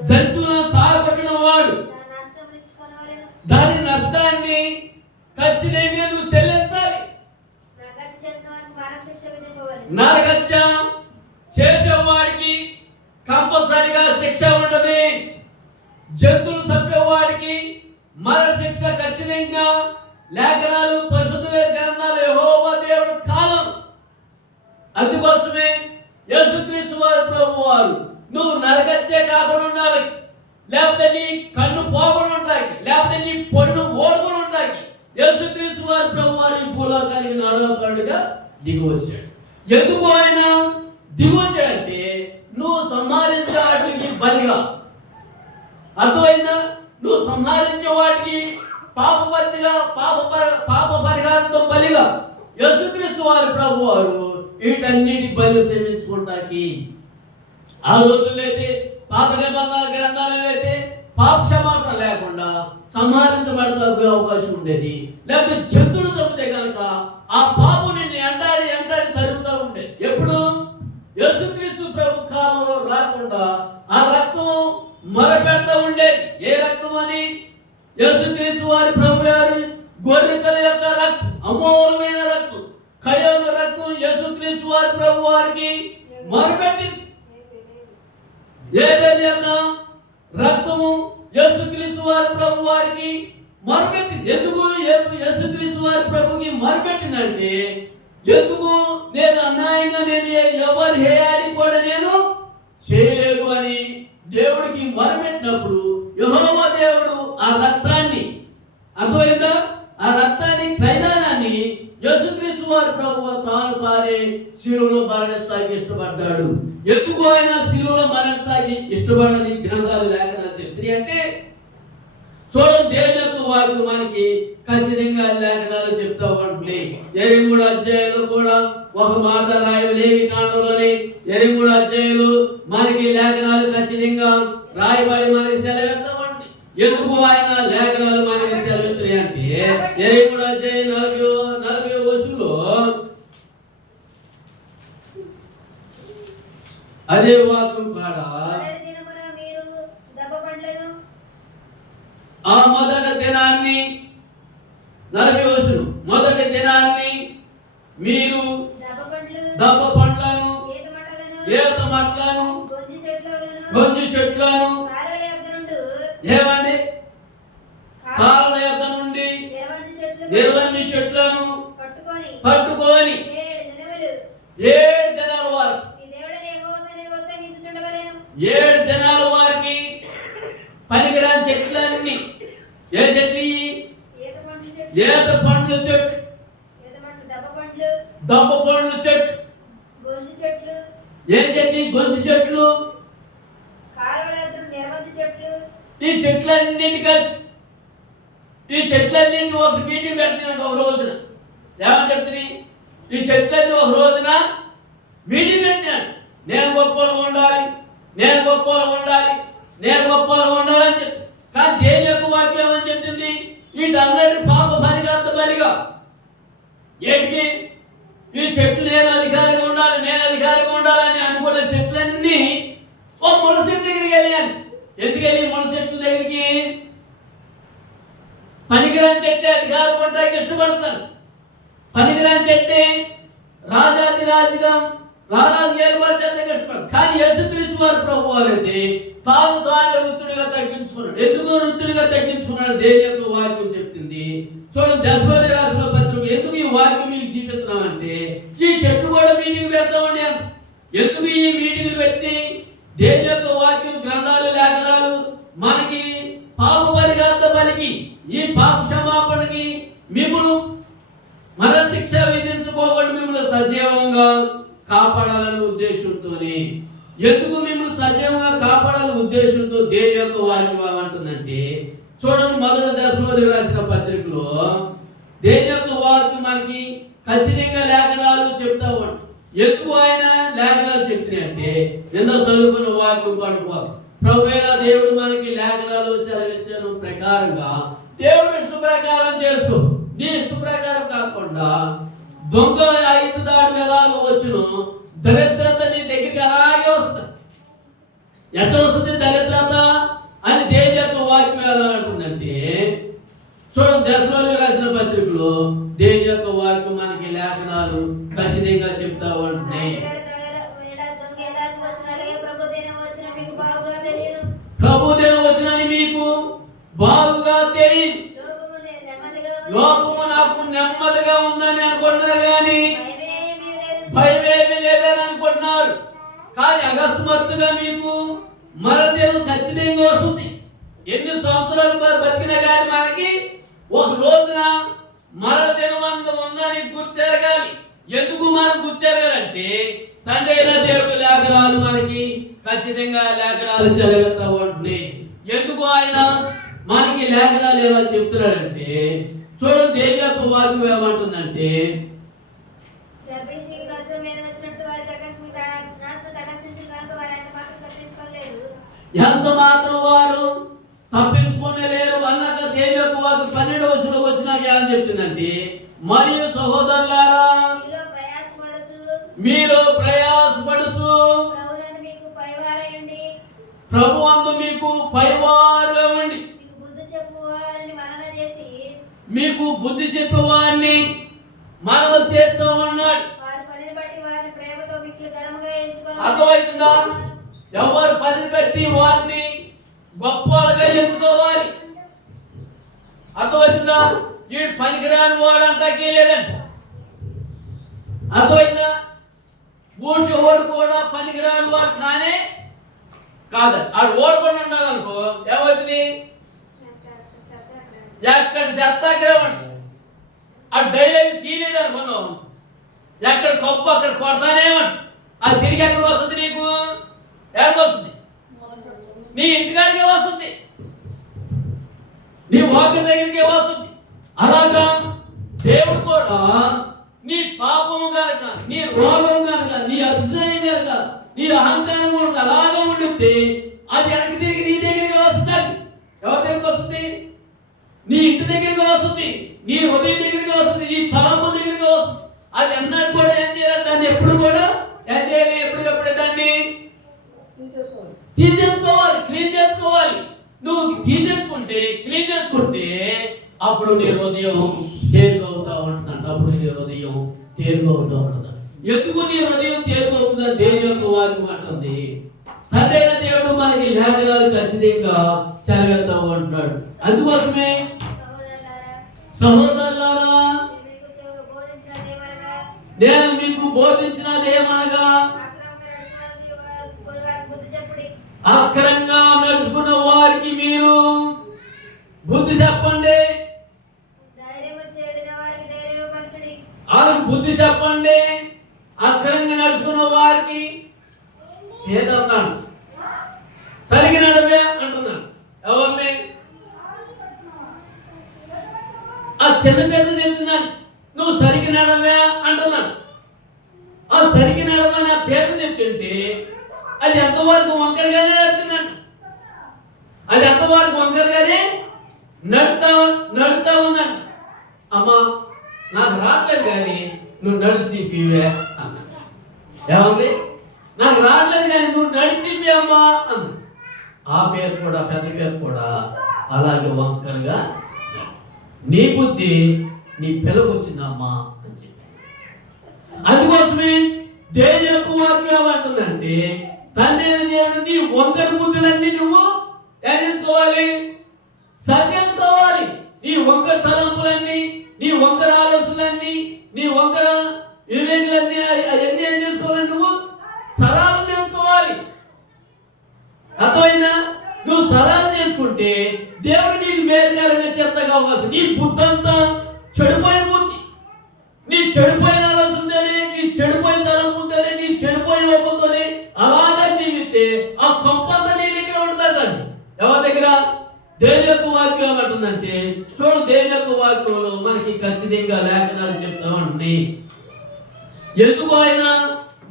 జంతువులను సాగొట్టిన వాడు దాని నష్టాన్ని ఖచ్చితంగా నువ్వు చెల్లించాలి. నరహత్య చేసేవాడికి కంపల్సరిగా శిక్ష ఉంటుంది. జంతువులు చంపేవాడికి మరణ శిక్ష ఖచ్చితంగా. లేఖనాలు పరిశుద్ధ గ్రంథాలు యెహోవా దేవుడు కాలం. అందుకోసమే యేసుక్రీస్తు వారి ప్రభువారు నువ్వు నరకచ్చే కాకుండా ఉండాలి, లేకపోతే నీ కన్ను పోకుండా ఉంటాయి, లేకపోతే నీ పళ్ళు ఓడుకుని ఉంటాయి. యేసుక్రీస్తు వారి ప్రభువారు ఈ భూలోకానికి 4వ కాడుగా దిగి వచ్చాడు. ఎందుకు ఆయన దిగి వచ్చాడంటే నువ్వు సంహరించే వాటికి బలిగా. అర్థమైందా? నువ్వు సంహరించే వాటికి పాప పరిహారంతో బలిగా యేసుక్రీస్తు వారి ప్రభువారు వీటన్నిటి బలి సేవించుకుంటాకి. ఆ రోజుల్లో అయితే పాత నిబంధన గ్రంథాలలో అయితే పాప క్షమాపణ లేకుండా సంహరించబడతానికి అవకాశం ఉండేది. లేకపోతే జంతువులు చంపితే కనుక ఆ పాపు నిన్ను ఎంటాడి తరుగుతూ ఉండేది. ఎప్పుడు యేసుక్రీస్తు ప్రభు కాలంలో రాకుండా ఆ రక్తము మొరపెడతా ఉండేది. ఏ రక్తం అని? యేసుక్రీస్తు వారి ప్రభు గారు గొర్రెపిల్ల యొక్క రక్తం, అమూల్యమైన రక్తం, కయోను రక్తం యేసుక్రీస్తు వారి ప్రభు వారికి మొరపెట్టింది. ఏబేలు యొక్క రక్తము యేసుక్రీస్తు వారి ప్రభు వారికి మొరపెట్టింది. ఎందుకు యేసుక్రీస్తు వారి ప్రభుకి మొరపెట్టిందంటే ఎందుకు నేను అన్యాయంగా నేను ఎవరి హేయాన్ని కూడా నేను చేయలేదు అని దేవుడికి మొరపెట్టినప్పుడు యెహోవా దేవుడు ఆ రక్తాన్ని, అర్థమైందా, ఆ రక్తాన్ని క్రైదానాన్ని యేసుక్రీస్తు వారి ప్రభువు తానే శిలువలో మరణిస్తానికి ఇష్టపడ్డాడు. ఎందుకు ఆయన శిలువలో మరణిస్తానికి ఇష్టపడని గ్రంథాలు లేఖనాలు చెప్తుంది అంటే చూడండి, దేవుని యొక్క వాక్యం మనకి ఖచ్చితంగా లేఖనాలు చెప్తా ఉంటుంది. 23 అధ్యాయంలో కూడా ఒక మాట రాయలేవి కాండంలోని 23 అధ్యాయులు మనకి లేఖనాలు ఖచ్చితంగా రాయబడి మనకి సెలవెత్తమండి. ఎందుకు ఆయన లేఖనాలు మనకి సెలవెత్తాయి అంటే 23 అధ్యాయం 40 వచనంలో అదే వాక్యం కాడ ఆ మొదటి దినాన్ని 40 వచనం, మొదటి దినాన్ని మీరు దప్ప పండ్లను, ఈత మట్లను, గొంజి చెట్లను ఏమండి కాళ్ళ యొద్ద నుండి నిర్వంజి చెట్లను పట్టుకొని 7 దినాల వారు 7 దినాల వారికి పనికిరాని చెట్లన్నీ. ఏ చెట్లు? ఈత పండ్ల చెట్టు, దప్ప పండ్ల చెట్టు, ఏ చెట్లు? గొంజి చెట్లు, ఈ చెట్లన్నింటి కలిసి ఈ చెట్లన్నింటి ఒక మీటింగ్ పెడుతున్నాడు ఒక రోజున. ఏమని చెప్తుంది? ఈ చెట్లన్నీ ఒక రోజున మీటింగ్ పెట్టినాడు. నేను గొప్పగా ఉండాలి, నేను గొప్పగా ఉండాలి, నేను గొప్పగా ఉండాలని చెప్పి. కానీ దేని యొక్క వాక్యం ఏమని చెప్తుంది? వీటన్నిటి పాప బలిగా బలిగా ఏంటి? ఈ చెట్లు నేను అధికారిగా ఉండాలి, నేను అధికారిగా ఉండాలని అనుకున్న చెట్లన్నీ ఓ ముళ్ళ చెట్టు దగ్గరికి వెళ్ళాను. ఎందుకు వెళ్ళి ముళ్ళ చెట్ల దగ్గరికి? పనికిరాని చెట్టే అధికారం ఉండడానికి ఇష్టపడతాను. పనికిరాని చెట్టే రాజాది రాజుగా రారాజు ఏర్పరచేందుకు ఇష్టపడతాడు. కానీ యేసుక్రీస్తు వారు ప్రభు వారైతే తాను వృత్తుడిగా తగ్గించుకున్నాడు. ఎందుకు వృత్తుడిగా తగ్గించుకున్నాడు? దేని యొక్క వాక్యం చెప్తుంది. చూడండి, దశపది రాసిన పత్రిక. ఎందుకు ఈ వాక్యం మీకు చూపిస్తున్నామంటే ఈ చెట్లు కూడా మీటింగ్ పెడతామండి. ఎందుకు ఈ మీటింగ్లు పెట్టి దేని యొక్క వాక్యం, గ్రంథాలు, లేఖనాలు మనకి పాప బలికి ఈ పాప క్షమాపణకి మిమ్మల్ని మరణశిక్ష విధించుకోకుండా మిమ్మల్ని సజీవంగా కాపాడాలనే ఉద్దేశంతోనే. ఎందుకు మిమ్మల్ని సజీవంగా కాపాడాలనే ఉద్దేశంతో దేని యొక్క వాక్యం అంటుందంటే, చూడండి, మొదటి దశలోని రాసిన పత్రికలో దేని యొక్క వాక్యం మనకి ఖచ్చితంగా లేఖనాలు చెప్తా ఉంటాం. ఎందుకు ఆయన లేఖనాలు చెప్తున్నాయంటే ఎంతో చదువుకున్న వాక్యం పడిపోతాం. ప్రభువైన దేవుడు మనకి లేఖనాలు సెలవించను ప్రకారంగా దేవుడు ఇష్ట ప్రకారం చేసుకో. నీ ఇష్ట ప్రకారం కాకుండా దొంగ 5 దాడులు ఎలాగో వచ్చును, దరిద్రత నీ దగ్గరికి అలాగే వస్తుంది. ఎట్లా వస్తుంది దరిద్రత అని దేని యొక్క వాక్యం ఎలా అంటుందంటే, చూడండి, దశలోని రాసిన పత్రికలో దేని యొక్క వాక్యం మనకి లేఖనాలు ఖచ్చితంగా చెప్తా ఉంటున్నాయి. ప్రభు దినం వచ్చినని మీకు బాగుగా తెలియదు. లోకము నాకు నెమ్మదిగా ఉందని అనుకుంటున్నారు, కానీ భయమేమి లేదని అనుకుంటున్నారు. కానీ అకస్మాత్తుగా మీకు మరణం ఖచ్చితంగా వస్తుంది. ఎన్ని సంవత్సరాలు బతికినా కానీ మనకి ఒక రోజున మరణ దినమందు ఉందని గుర్తెరగాలి. ఎందుకు మనం గుర్తెరగాలంటే తండ్రి అయిన దేవుడి లేఖనాలు మనకి ఖచ్చితంగా లేఖనాలు చదివేస్తా ఉంటున్నాయి. ఎందుకు ఆయన మనకి లేఖనాలు ఎలా చెప్తున్నాడంటే, చూడండి, దేని యొక్క వాక్యం ఏమంటుందంటే, ఎంత మాత్రం వారు తప్పించుకోలేరు అన్నాక దేని యొక్క వాక్యం 12వ వచనంలోకి వచ్చినాక ఏమని చెప్తుందంటే, మరియు సహోదరులారా మీరు ప్రయాసపడుచు ప్రభు అందు మీకు పైవారుగా ఉండి మీకు బుద్ధి చెప్పేవారిని మనవ చేస్తూ ఉన్నాడు. అర్థమవుతుందా? ఎవరు పని పెట్టి వారిని గొప్పగా ఎంచుకోవాలి. అర్థమవుతుందా? ఈ పనికిరాని వాడు అంటాకే లేదంట. అర్థమైందా? ఊషోడు కూడా పనికిరాని వాడు కానే కాదు. ఆడు ఓడుకొని ఉన్నాడు అనుకో, ఏమవుతుంది? ఎక్కడ చెత్త అక్కడే ఉంటుంది. ఆ డైలీ తీయలేదు అనుకున్నావు, ఎక్కడ కప్పు అక్కడ కొడతానేమంట. అది తిరిగి ఎక్కడ వస్తుంది? నీకు ఎక్కడికి వస్తుంది? నీ ఇంటికాడికే వస్తుంది, నీ వాకిలి దగ్గరికే వస్తుంది. అలాగా దేవుడు కూడా నీ పాపము కనుక, నీ రోగం కనుక, నీ అతిశయం కనుక, నీ అహంకారం కనుక అలాగే ఉండితే అది వెనక్కి తిరిగి నీ దగ్గరికి వస్తుంది. ఎవరి దగ్గరికి వస్తుంది? నీ ఇంటి దగ్గరికి వస్తుంది, నీ హృదయం దగ్గరికి వస్తుంది, నీ తలపు దగ్గరికి వస్తుంది. అది అన్నాడు కూడా ఏం చేయాలి? దాన్ని ఎప్పుడు కూడా ఏం చేయాలి? ఎప్పటికప్పుడు దాన్ని తీసేసుకోవాలి, క్లీన్ చేసుకోవాలి. నువ్వు తీసేసుకుంటే, క్లీన్ చేసుకుంటే అప్పుడు నీ హృదయం తేలికవుతా ఉంటుందంట. అప్పుడు నీ హృదయం తేలికవుతా ఉంటుంది. ఎందుకు నీ హృదయం తేలికవుతుందా? దేవుని యొక్క వాక్యం అంటుంది. తండ్రి అయిన దేవుడు మనకి లేఖనాలు ఖచ్చితంగా చదివేస్తా ఉంటున్నాడు. అందుకోసమే సహోదరులారా, నేను మీకు బోధించినదేమనగా అక్రంగా నడుచుకున్న వారికి మీరు బుద్ధి చెప్పండి. బుద్ధి చెప్పండి. అక్రంగా నడుచుకున్న వారికి ఏదన్నాను సరిగ్గా నడవే అంటున్నాను. ఎవరిని? చిన్న పేద చెప్తున్నాడు, నువ్వు సరికి నడవా అంటున్నాడు. ఆ సరికి నడవని ఆ పేద చెప్తుంటే అది ఎంతవరకు వంకరగానే నడుతుందంట. అది ఎంతవరకు వంకరగానే నడుతా ఉందంట. అమ్మా నాకు రావట్లేదు కానీ నువ్వు నడిచి పీవే అన్నాడు. ఏమంది? నాకు రావట్లేదు కానీ నువ్వు నడిచి అమ్మా అన్న. ఆ పేరు కూడా పెద్ద పేరు కూడా అలాగే వంకరగా, నీ బుద్ధి నీ పిల్లకు వచ్చిందమ్మా అని చెప్పి. అందుకోసమే దేవుని యొక్క వాక్యం ఏమంటుందంటే, తండ్రి దేవుడు నీ వంకర బుద్ధులన్నీ నువ్వు ఏం చేసుకోవాలి? సరి చేసుకోవాలి. నీ వంకర తలంపులన్నీ, నీ వంకర ఆలోచనలన్నీ, నీ వంకర వివేకులన్నీ అవన్నీ ఏం చేసుకోవాలి? నువ్వు సరాలు చేసుకోవాలి. అర్థమైందా? నువ్వు సరాలు చేసుకుంటే దేవుడు నీకు మేలుకరంగా చెత్తగా అవ్వాలి. నీ బుద్ధి అంతా చెడిపోయిన బుద్ధి, నీ చెడిపోయిన ఆలోచనతోనే, నీ చెడిపోయిన తలంపుతోనే, నీ చెడిపోయిన ఒక్కతోనే అలాగా జీవితే ఆ కొంపంతా నీ దగ్గర ఉంటుందండి. ఎవరి దగ్గర? దేవుని యొక్క వాక్యం ఏమంటుందంటే, చూడు దేవుని యొక్క వాక్యంలో మనకి ఖచ్చితంగా లేఖనాలు చెప్తా ఉంటుంది. ఎందుకు ఆయన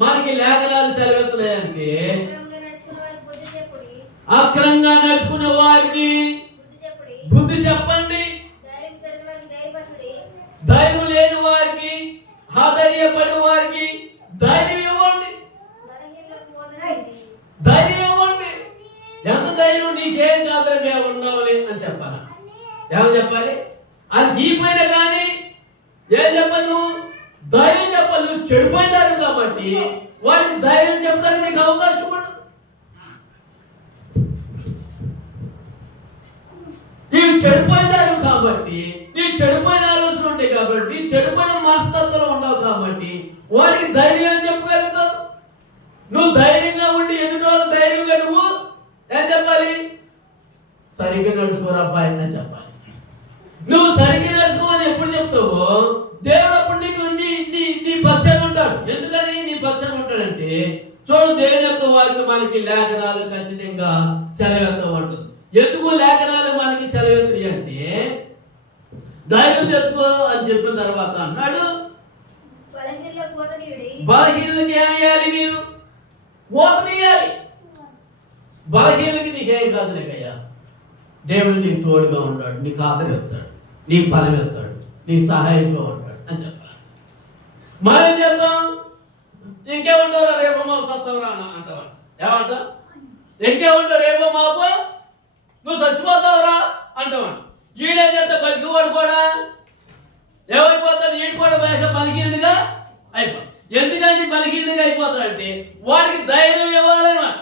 మనకి లేఖనాలు సెలవెత్తున్నాయంటే, అక్రమంగా నడుచుకునే వారికి బుద్ధి చెప్పండి, ధైర్యం లేని వారికి, ఆధైర్యపడే వారికి ధైర్యం ఇవ్వండి. ధైర్యం ఇవ్వండి. ఎంత ధైర్యం? నీకేం కాదని మేము ఉన్నామని అని చెప్పాలి. ఏమని చెప్పాలి? అది దీపైన కానీ ఏం చెప్పాలి? నువ్వు ధైర్యం చెప్పాలి. నువ్వు చెడిపోయినారు కాబట్టి వాడికి ధైర్యం చెప్తానికి నీకు అవకాశం ఉండదు. నీవు చెడిపోయినారు కాబట్టి, నీ చెడిపోయిన ఆలోచన ఉంటాయి కాబట్టి, నీ చెడిపోయిన మనస్తత్వంలో ఉండవు కాబట్టి వారికి ధైర్యం చెప్పగలుగుతావు. నువ్వు ధైర్యంగా ఉండి ఎదుటి వాళ్ళు ధైర్యంగా నువ్వు ఏం చెప్పాలి? సరిగ్గా నడుచుకోరు అబ్బాయి అని చెప్పాలి. నువ్వు సరిగ్గా నడుచుకోమని ఎప్పుడు చెప్తావో దేవుడు అప్పుడు నీకు నీ పక్షాన ఉంటాడు. ఎందుకని నీ పక్షాన ఉంటాడంటే, చూడు దేవుని యొక్క వాక్యం మనకి లేఖనాలు ఖచ్చితంగా సెలవెత్తా ఉంటుంది. ఎందుకు లేఖనాలు మనకి సెలవెత్తి అంటే, ధైర్యం తెచ్చుకో అని చెప్పిన తర్వాత అన్నాడు, బలహీనతకి ఏమి చేయాలి? మీరు ఓతనియాలి. బలహీనతకి నీకేం కాదు లేకయ్యా, దేవుడు నీకు తోడుగా ఉంటాడు, నీకు ఆదరణ ఇస్తాడు, నీకు బలం ఇస్తాడు, నీకు సహాయంగా ఉంటాడు అని చెప్పాలి. మనం చెప్తాం, ఇంకేముంటారు రేపు మాపు సత్తవరా అంటావా? ఏమంటా? ఇంకేముంటారు రేపు మాపు నువ్వు చచ్చిపోతావురా అంటావంట. ఈడే చేస్తే బతికివాడు కూడా ఏమైపోతాడు? ఈడు కూడా బలిహీనుడిగా అయిపోతాడు. ఎందుకని బలిహీనుడిగా అయిపోతాడంటే, వాడికి ధైర్యం ఇవ్వాలన్నమాట.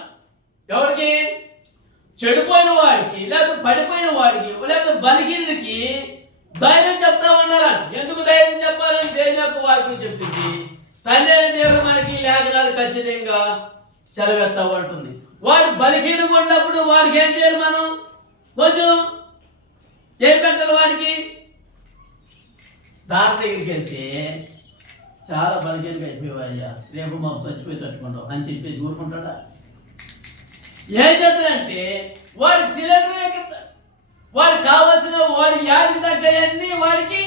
ఎవరికి? చెడిపోయిన వాడికి, లేకపోతే పడిపోయిన వాడికి, లేకపోతే బలిహీనుడికి ధైర్యం చెప్తా ఉండాలని. ఎందుకు ధైర్యం చెప్పాలని దేవుని యొక్క వాక్యం చెప్పింది. తండ్రి దేవుడు మనకి లేఖనాలు ఖచ్చితంగా సెలవెత్తా ఉంటుంది. వాడు బలిహీనుగా ఉన్నప్పుడు వాడికి ఏం చేయాలి? మనం కొంచెం ఏం పెట్టాలి? వాడికి దాని దగ్గరికి వెళ్తే చాలా బలిహీనగా అయిపోయాయ్యా, రేపు మాకు చచ్చిపోయి తట్టుకుంటాం అని చెప్పేసి ఊరుకుంటాడా? ఏం చేస్తాడంటే వాడికి సిలిండర్ ఎక్కిస్తాడు. వాడికి కావాల్సిన వాడి వ్యాధికి తగ్గవన్నీ వాడికి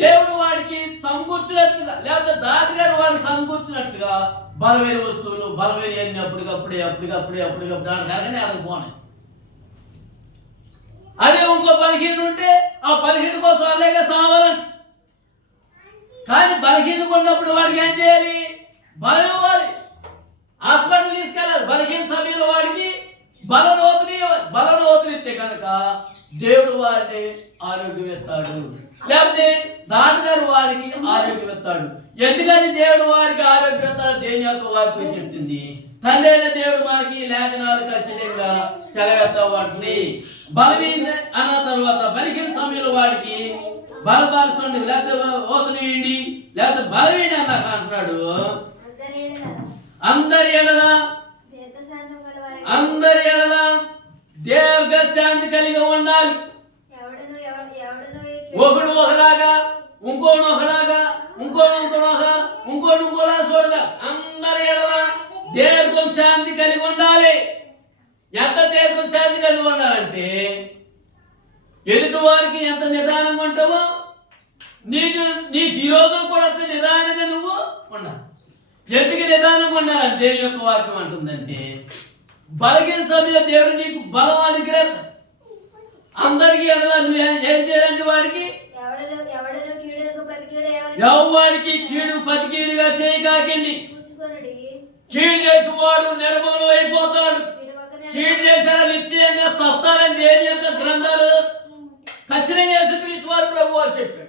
దేవుడు వాడికి సమకూర్చినట్లుగా, లేకపోతే దాటిగారు వాడికి సమకూర్చినట్లుగా బలమైన వస్తువులు, బలమైన అన్ని అప్పటికప్పుడే అడగనే అడగపోనాయి. అదే ఇంకో బలహీనుడు ఉంటే ఆ బలహీనుడి కోసం అలాగే సావాలంట. కానీ బలహీనుడు ఉన్నప్పుడు వాడికి ఏం చేయాలి? బలం ఇవ్వాలి. హాస్పిటల్ తీసుకెళ్ళాలి. బలహీన సమయంలో వాడికి బలలోతులు ఇస్తే కనుక దేవుడు వాడిని ఆరోగ్యం ఇస్తాడు, లేకపోతే దాటగారు వారికి ఆరోగ్యం ఇస్తాడు. ఎందుకని దేవుడు వారికి ఆరోగ్యం ఇస్తాడు? దేవుని యొక్క వాక్యం చెప్తుంది. తండ్రి అయిన దేవుడు మనకి లేఖనాలు ఖచ్చితంగా సెలవెత్తా వాటిని. బలహీన అన్న తర్వాత బలహీన సమయంలో వాడికి బలపాల్సండి, లేకపోతే ఓతనియండి, లేకపోతే బలవీడి అన్నాక అంటున్నాడు, అందరి ఎడల దీర్ఘ శాంతి కలిగి ఉండాలి. ఒకడు ఒకలాగా, ఇంకోడు ఒకలాగా, ఇంకోడు ఇంకోలా చూడగా అందరి ఎడల దీర్ఘ శాంతి కలిగి ఉండాలి. ఎంత దీర్ఘ శాంతి కలిగి ఉండాలంటే, ఎదుటి వారికి ఎంత నిదానంగా ఉంటావో నీకు ఈ రోజు కూడా అంతే నిదానంగా నువ్వు ఉండాలి. ఎందుకు నిదానంగా ఉండాలంటే దేవుని యొక్క వాక్యం అంటుందంటే బలహీన సమయంలో దేవుడు నీకు బలం అనుగ్రహిస్తాడు. అందరికీ అనగా నువ్వు ఏం చేయాలంటే వాడికి ఎవరికి కీడు పతికీడుగా చేయకాకండి. కీడు చేసేవాడు నిర్మూలం అయిపోతాడు. కీడు చేసేలా నిశ్చయంగా సస్తాలని దేవుని యొక్క గ్రంథాలు ఖచ్చితంగా యేసుక్రీస్తు వారు ప్రభు వారు చెప్పాడు.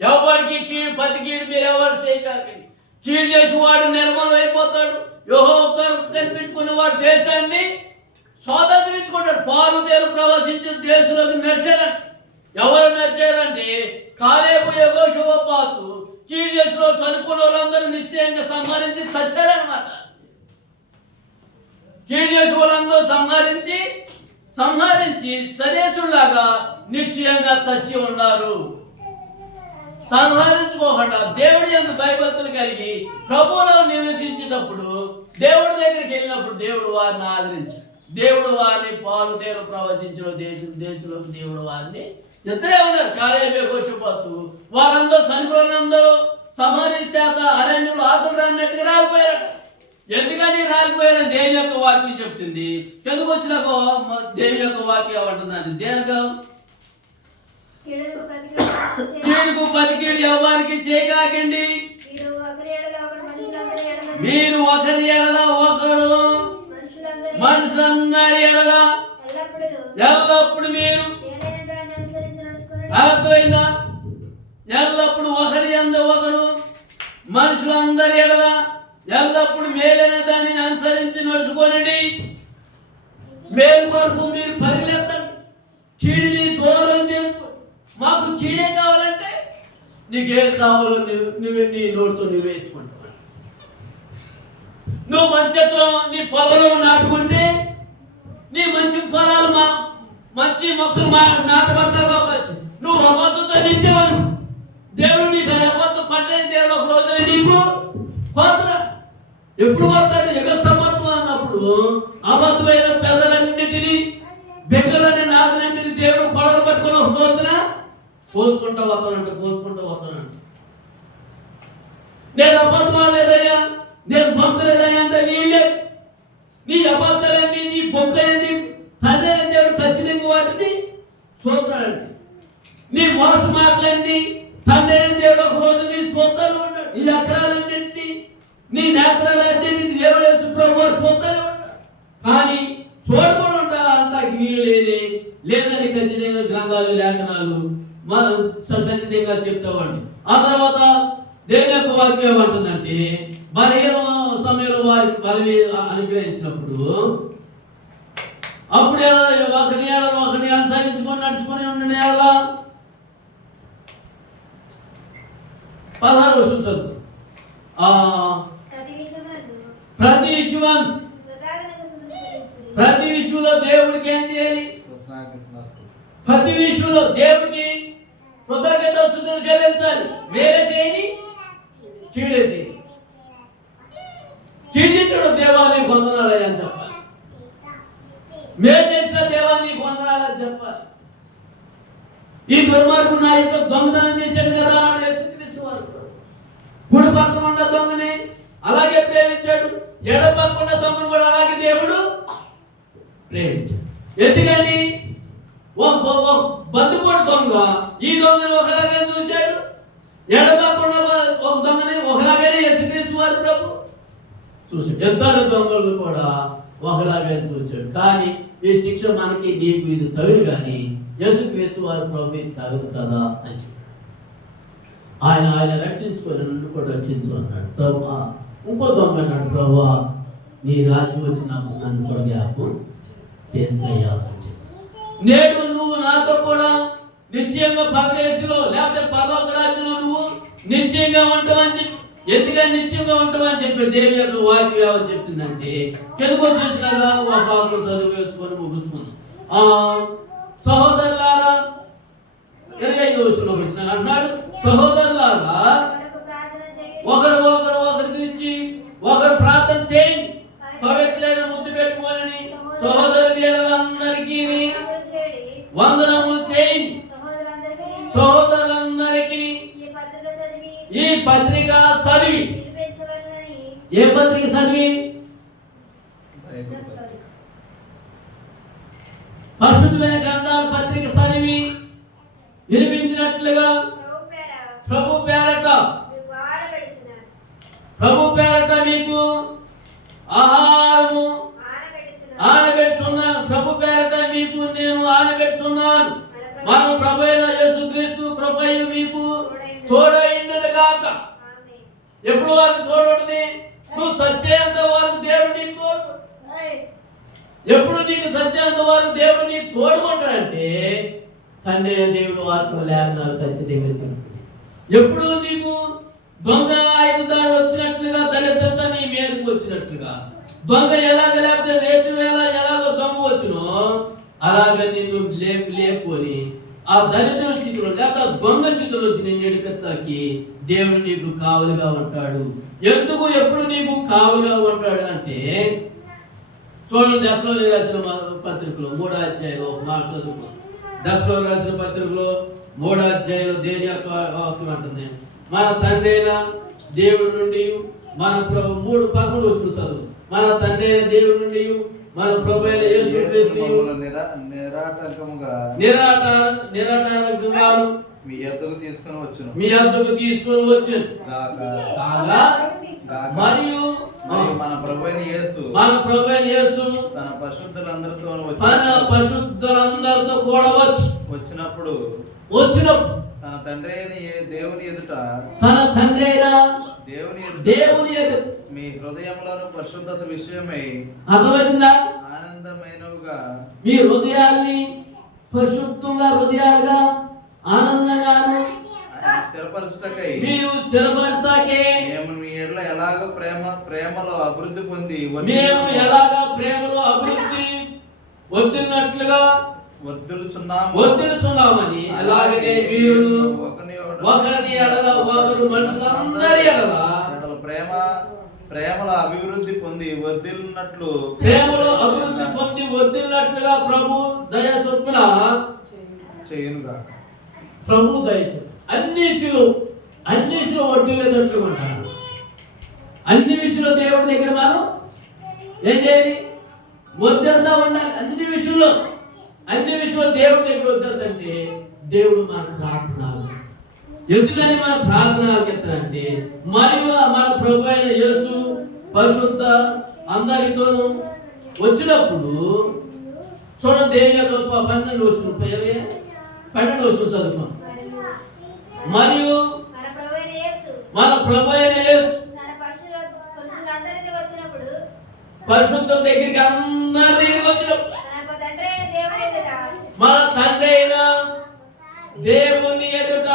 ఎవరికి కీడు పతికీడు మీరు ఎవరు చేయకాకండి. కీడు చేసేవాడు నిర్మూలం అయిపోతాడు. యెహోవా కనిపెట్టుకున్నవాడు దేశాన్ని స్వాతంత్రించుకుంటాడు. పాలు తేలు ప్రవచించిన దేశంలోకి నడిచారంట. ఎవరు నడిచారంటే కాలేబు యెహోషువపాతు కీడు చేసిన చనిపోయిన వాళ్ళందరూ నిశ్చయంగా సంహరించి చచ్చారనమాట. కీడు చేసిన వాళ్ళందరూ సంహరించి సరేసులాగా నిశ్చయంగా చచ్చి ఉన్నారు. సంహరించుకోకుండా దేవుడి యందు భయభక్తులు కలిగి ప్రభువులో నివసించేటప్పుడు దేవుడి దగ్గరికి వెళ్ళినప్పుడు దేవుడు వారిని ఆదరించాడు. దేవుడు వారిని పాలు తేరు ప్రవచించిన దేశంలోకి దేవుడు వారిని ఇద్దరే ఉన్నారు. కాలేబు యెహోషువపాతు వారందరూ చనిపోయినందరూ సంహరించాక అరణ్యులు ఆకులు రాన్నట్టుగా రాలిపోయారట. ఎందుకని రాలిపోయారని దేవుని యొక్క వాక్యం చెప్తుంది. ఎందుకు వచ్చినాక దేవుని యొక్క వాక్యం ఏమంటుందండి? దేనికో కీడుకు పతికీడు ఎవరికి చేయకాకండి. మీరు ఒకరి ఎడల ఒకడు మనుషులందరి ఎడల ఎల్లప్పుడు మీరు అర్థమైందా? ఎల్లప్పుడు ఒకరి యందు ఒకరు మనుషులందరి ఎడల ఎల్లప్పుడు మేలైన దానిని అనుసరించి నడుచుకోనండి. మేలు వరకు మీరు పరిగెత్తండి. కీడుని దూరం చేసుకో. మాకు కీడే కావాలంటే నీకేం కావాలో నువ్వే నీ నోటితో నువ్వే ఎత్తుకుంటావు. నువ్వు మంచిలో నీ పొలంలో నాటుకుంటే నీ మంచి ఫలాలు మంచి మొక్కలు నాటబడతావు అవకాశం. నువ్వు అబద్ధంతో నిత్యవను దేవుడు నీకు అబద్ధం పట్టని దేవుడు ఒక రోజున నీకు కోతరా. ఎప్పుడు కోస్తాడు? యుగస్తమత్వం అన్నప్పుడు అబద్ధమైన పెదలన్నిటినీ బిడ్డలని నాదన్నింటిని దేవుడు కొడలు పట్టుకుని ఒక రోజున కోసుకుంటూ వస్తానంట. నేను అబద్ధం లేదయ్యా, నేను పంపలేదయ్యా అంటే నీ అబద్ధాలన్నీ నీ బొక్కలన్నీ తండ్రి దేవుడు ఖచ్చితంగా వాటిని చూస్తున్నాడండి. నీ మోస మాటలన్నీ తండ్రి దేవుడు ఒక రోజు నీ చూస్తాను ఉన్నాడు. నీ అక్రాలన్నింటినీ నీ నేత్రాలన్నింటినీ దేవుడు యేసు ప్రభువు చూస్తానే ఉంటాడు. కానీ చూడకుండా ఉంటా అంటానికి వీలు లేదని ఖచ్చితంగా గ్రంథాలు లేఖనాలు మనం ఖచ్చితంగా చెప్తామండి. ఆ తర్వాత దేవుని యొక్క వాక్యం ఏమంటుందంటే బలహీన సమయంలో వారికి బలం అనుగ్రహించినప్పుడు అప్పుడు ఒకరిని అనుసరించుకొని నడుచుకొని ఉండే 16 వర్షం చదువు. ప్రతి విషయంలో దేవుడికి ఏం చేయాలి? ప్రతి విషయంలో దేవుడికి కృతజ్ఞతాస్తుతులు చెల్లించాలి. వేరే చేయని కీడే చేయి. కీడించడు దేవాన్ని వందనాలయ్యా అని చెప్పాలి. మేలు చేసిన దేవాన్ని వందనాలని చెప్పాలి. ఈ దుర్మార్గుడు నా ఇంట్లో దొంగతనం చేశాడు కదా అని యేసుక్రీస్తు వారు కుడి పక్కన ఉన్న దొంగని అలాగే ప్రేమించాడు, ఎడ పక్కన ఉన్న దొంగను కూడా అలాగే దేవుడు ప్రేమించాడు. ఎందుకని బందుపోటు దొంగ ఈ దొంగని ఒకలాగే చూశాడు, ఎడ పక్కన ఒక దొంగని ఒకలాగానే యేసుక్రీస్తు వారు ప్రభు చూశాడు. ఇద్దరు దొంగలు కూడా ఒకలాగే చూశాడు. కానీ ఈ శిక్ష మనకి నీకు ఇది తగులు కానీ యేసుక్రీస్తు వారి ప్రభు తగదు కదా అని చెప్పాడు. ఆయన రక్షించుకొని నన్ను కూడా రక్షించు అన్నాడు. ప్రభువా ఇంకో దొంగ అన్నాడు, ప్రభువా నీ రాజ్యం వచ్చినప్పుడు నన్ను కూడా జ్ఞాపకం చేస్తాయా అని చెప్పి. నేడు నువ్వు నాతో కూడా నిశ్చయంగా పరదేశంలో లేకపోతే పరలోక రాజ్యంలో నువ్వు నిశ్చయంగా ఉంటావని చెప్పి. ఎందుకని నిశ్చయంగా ఉంటామని చెప్పి దేవుని యొక్క వాక్యం ఏమని చెప్తుందంటే తెలుగు చేసినాగా ఒక ఆకు చదువు వేసుకొని ముగించుకున్నాం. సహోదరులారా 25వ వచనంలోకి వచ్చిన అన్నాడు, సహోదరులారా ఒకరికి ఇచ్చి ఒకరు ప్రార్థన చేయండి, పవిత్రమైన ముద్దు పెట్టుకోని సహోదరులందరికీ వందనములు చేయండి. సహోదరులందరికీ పరిశుద్ధమైన గ్రంథాల పత్రిక చదివి వినిపించినట్లుగా ప్రభు పేరట మీకు ఆహారము ఆనబెట్టున్నాను. ప్రభు పేరట మీకు నేను ఆనబెట్టున్నాను. మనం ప్రభు అయిన యేసుక్రీస్తు కృపయు మీకు తోడైండును గాక. ఎప్పుడు వారికి తోడుంటుంది? నువ్వు సత్యేంత వరకు దేవుడు నీకు తోడు. ఎప్పుడు నీకు సత్యేంత వరకు దేవుడు నీకు తోడుకుంటాడంటే తండ్రి దేవుడు ఆత్మ లేఖనాలు ఖచ్చితంగా చెప్తుంది. ఎప్పుడు నీకు దొంగ ఆయుధాలు వచ్చినట్లుగా దరిద్రత నీ మీదకు వచ్చినట్లుగా, దొంగ ఎలాగ లేకపోతే రేపు వేళ ఎలాగో దొంగ వచ్చునో అలాగ నిన్ను లేపుకొని ఆ దరిద్ర స్థితిలో లేక దొంగ స్థితిలో వచ్చి నేను నడిపెత్తాకి దేవుడు నీకు కావలిగా ఉంటాడు. ఎందుకు ఎప్పుడు నీకు కావలిగా ఉంటాడు అంటే చూడండి, దశలో రాసిన పత్రికలో 3వ అధ్యాయంలో ఒక మాట చదువుకున్నాం. దశలో రాసిన పత్రికలో 3వ అధ్యాయంలో దేని యొక్క వాక్యం అంటుంది, మన తండ్రి అయిన దేవుడి నుండి మన 3:11 చదువు. మన తండ్రి అయిన దేవుడి నుండి మన ప్రభు అయిన యేసుక్రీస్తు నిరాటంకంగా మీ యొద్దకు తీసుకొని వచ్చును మరియు మన ప్రభు అయిన యేసు తన పరిశుద్ధులందరితో కూడా వచ్చినప్పుడు తన తండ్రి అయిన దేవుని ఎదుట దేవుని ఎదుట మీ హృదయంలోని పరిశుద్ధత విషయమై అర్థమైందా? ఆనందమైనవిగా మీ హృదయాల్ని పరిశుద్ధంగా హృదయాలుగా ఆనందంగాను స్థిరపరచుటకై మీరు స్థిరపరచుటకై మేము మీ ఎడల ఎలాగ ప్రేమలో అభివృద్ధి పొంది మేము ఎలాగ ప్రేమలో అభివృద్ధి వర్ధిల్లునట్లుగా వర్ధిల్లుచున్నామని అలాగే మీరు ఒకరిని ఎడల ఒకరు మనుషులందరి ఎడల ప్రేమలో అభివృద్ధి పొంది వర్ధిల్లునట్లుగా ప్రభు దయ చొప్పున చేయునుగా. ప్రభు దయ అన్ని విషయంలో వర్ధిల్లేటట్లుగా ఉంటారు. అన్ని విషయంలో దేవుడి దగ్గర మనం ఏం చేయాలి? వద్దంతా ఉండాలి. అన్ని విషయంలో దేవుడి దగ్గర వద్దంటే దేవుడు మన ప్రార్థన ఎందుకని మన ప్రార్థన ఆలకిస్తాడంటే మరియు మన ప్రభు అయిన యేసు పరిశుద్ధ అందరితోనూ వచ్చినప్పుడు చూడండి, దేవుని యొక్క 12 చదువుకోం. మరియు మన ప్రభు అయిన యేసు పరిశుద్ధం దగ్గరికి అందరి దగ్గరికి వచ్చినప్పుడు మన తండ్రి అయిన దేవుని ఎదుట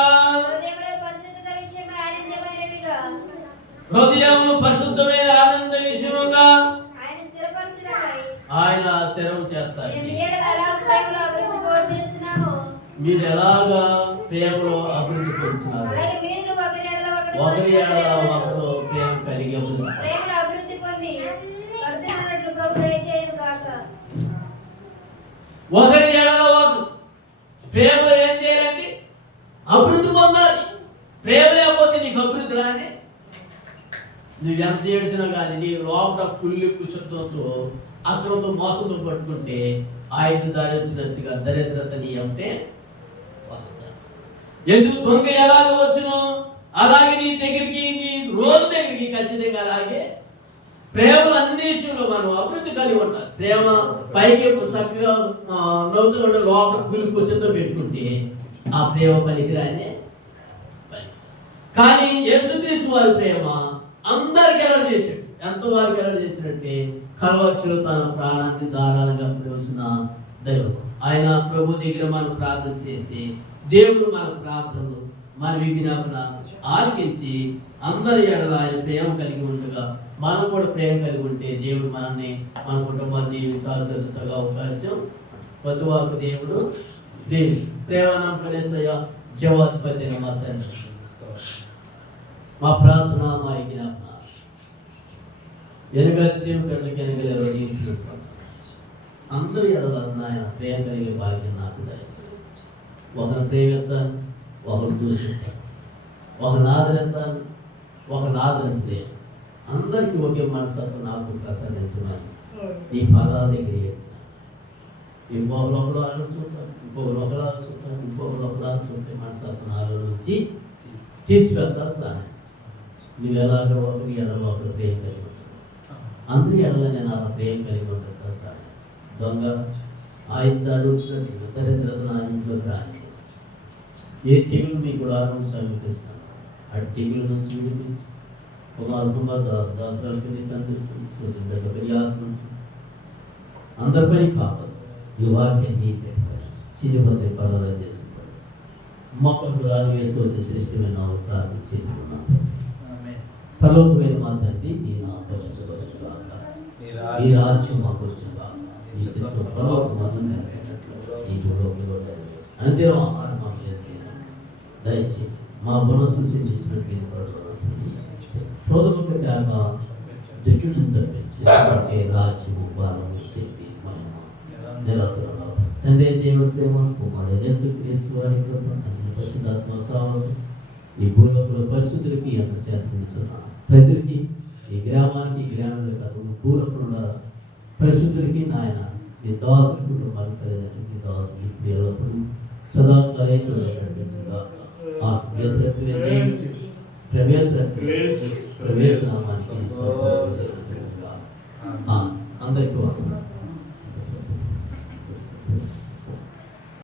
హృదయము పరిశుద్ధమైన ఆనంద విషయముగా ఆయన స్థిరం చేస్తారు. మీరు ఎలాగా ప్రేమలో అభివృద్ధి పొందుతున్నారు? ఒకరి ఎడల ఒకరు ప్రేమ కలిగి ఒకరి ఎడల ఒకరు ప్రేమ ఏం చేయాలండి? అభివృద్ధి పొందాలి. ప్రేమ లేకపోతే నీకు అభివృద్ధి రాని. నువ్వు ఎంత ఏడ్చినా కానీ నీ లోపల కుళ్ళి కుశబ్దంతో అక్రమంతో మోసంతో పట్టుకుంటే ఆయన దారించినట్టుగా దరిద్రత నీ అంటే వస్తుంది. ఎందుకు దొంగ ఎలాగ వచ్చునో అలాగే నీ దగ్గరికి నీ రోజు దగ్గరికి ఖచ్చితంగా అలాగే ప్రేమలు అన్ని విషయంలో మనం అభివృద్ధి కలిగి ఉండాలి. ప్రేమ పైకి చక్కగా నవ్వుతూ ఉండే లోపల కుళ్ళి కుశంతో పెట్టుకుంటే ఆ ప్రేమ పనికిరానే. కానీ యేసుక్రీస్తు వారి ప్రేమ అందరికి ఎలా చేశాడు? ఎంత వారికి ఎలా చేసినట్టే కల్వరిలో తన ప్రాణాన్ని ధారాళంగా పిలుచిన దైవం ఆయన ప్రభు దగ్గర మనం ప్రార్థన చేస్తే దేవుడు మన ప్రార్థనలు మన విజ్ఞాపన ఆలకించి అందరి ఎడల ఆయన ప్రేమ కలిగి ఉండగా మనం కూడా ప్రేమ కలిగి ఉంటే దేవుడు మనల్ని మన కుటుంబాన్ని శాశ్వతగా అవకాశం పొద్దువాకు దేవుడు ప్రేమానంకరేసయ్య జవాధిపతి మా తండ్రి, మా ప్రార్థన మా విజ్ఞాపన వెనుకలిసి వెనుకలి అందరూ ఎడవలన ఆయన ప్రేమ కలిగే భాగ్యం నాకు దయచేయండి. ఒకరిని ప్రేమిస్తాను, ఒకరు దూషిస్తాను, ఒకరిని ఆదరిస్తాను, ఒకరిని ఆదరించలేను. అందరికీ ఒకే మనస్తత్వం నాకు ప్రసాదించమని నీ పాదాల దగ్గర ఇంకొక లోపల చూస్తాను, ఇంకొక లోపల చూస్తాను, ఇంకొక లోపల చూస్తే మనస్తత్వాల నుంచి తీసుకెళ్తారు సహాయం. నువ్వు ఎలాగో ఒకరి ఎడలో ఒకరు ప్రేమ కలిగి ఉంటారు, అందరి ఎడలో నేను అలా ప్రేమ కలిగి ఉంటాను సహాయం. దొంగ ఆయన వచ్చినట్టు దరిద్రత నా ఇంట్లోకి రాని, ఏ తెగులు మీ గుడారం సమీపిస్తాను అటు తెగులు నుంచి విడిపించి కుమార్ దాసులకి తండ్రి ఆత్మ అందరిపై కాపాడు. ఈ వాక్యాన్ని చిన్నపత్రి పర్వాలేదు చేసుకోండి. మొక్కలు రాను వేసుకోవద్దు శ్రేష్టమైన ప్రార్థన చేసుకున్నాను. పరలోకమైన మా తండ్రి నీ నా పరిశుద్ధపరచుగాక, ఈ రాజ్యం మాకు వచ్చినగాక, ఈ శక్తి పరలోక మతం ఈ భూలోకంలో అంతేం ఆహారం మాకు లేదు, దయచేసి మా మనస్సును సించినట్లు శోధకు పెట్టాక దుష్టుని తప్పించి రాజ్యము బలము శక్తి మహిమ నిరంతరం తండ్రి దేవుడి ప్రేమ కుమారుడు యేసుక్రీస్తు వారి కృప పరిశుద్ధాత్మ సహవాసం ఈ భూలోకంలో పరిస్థితులకి ఎంత చేస్తున్నాను ప్రజలకి ఈ గ్రామానికి గ్రామంలో కాదు భూలోకంలో పరిస్థితులకి నాయన ఈ దాసుని కుటుంబానికి తల్లిదండ్రులకి దాసుని ఎల్లప్పుడూ సదాకాలం ప్రవేశ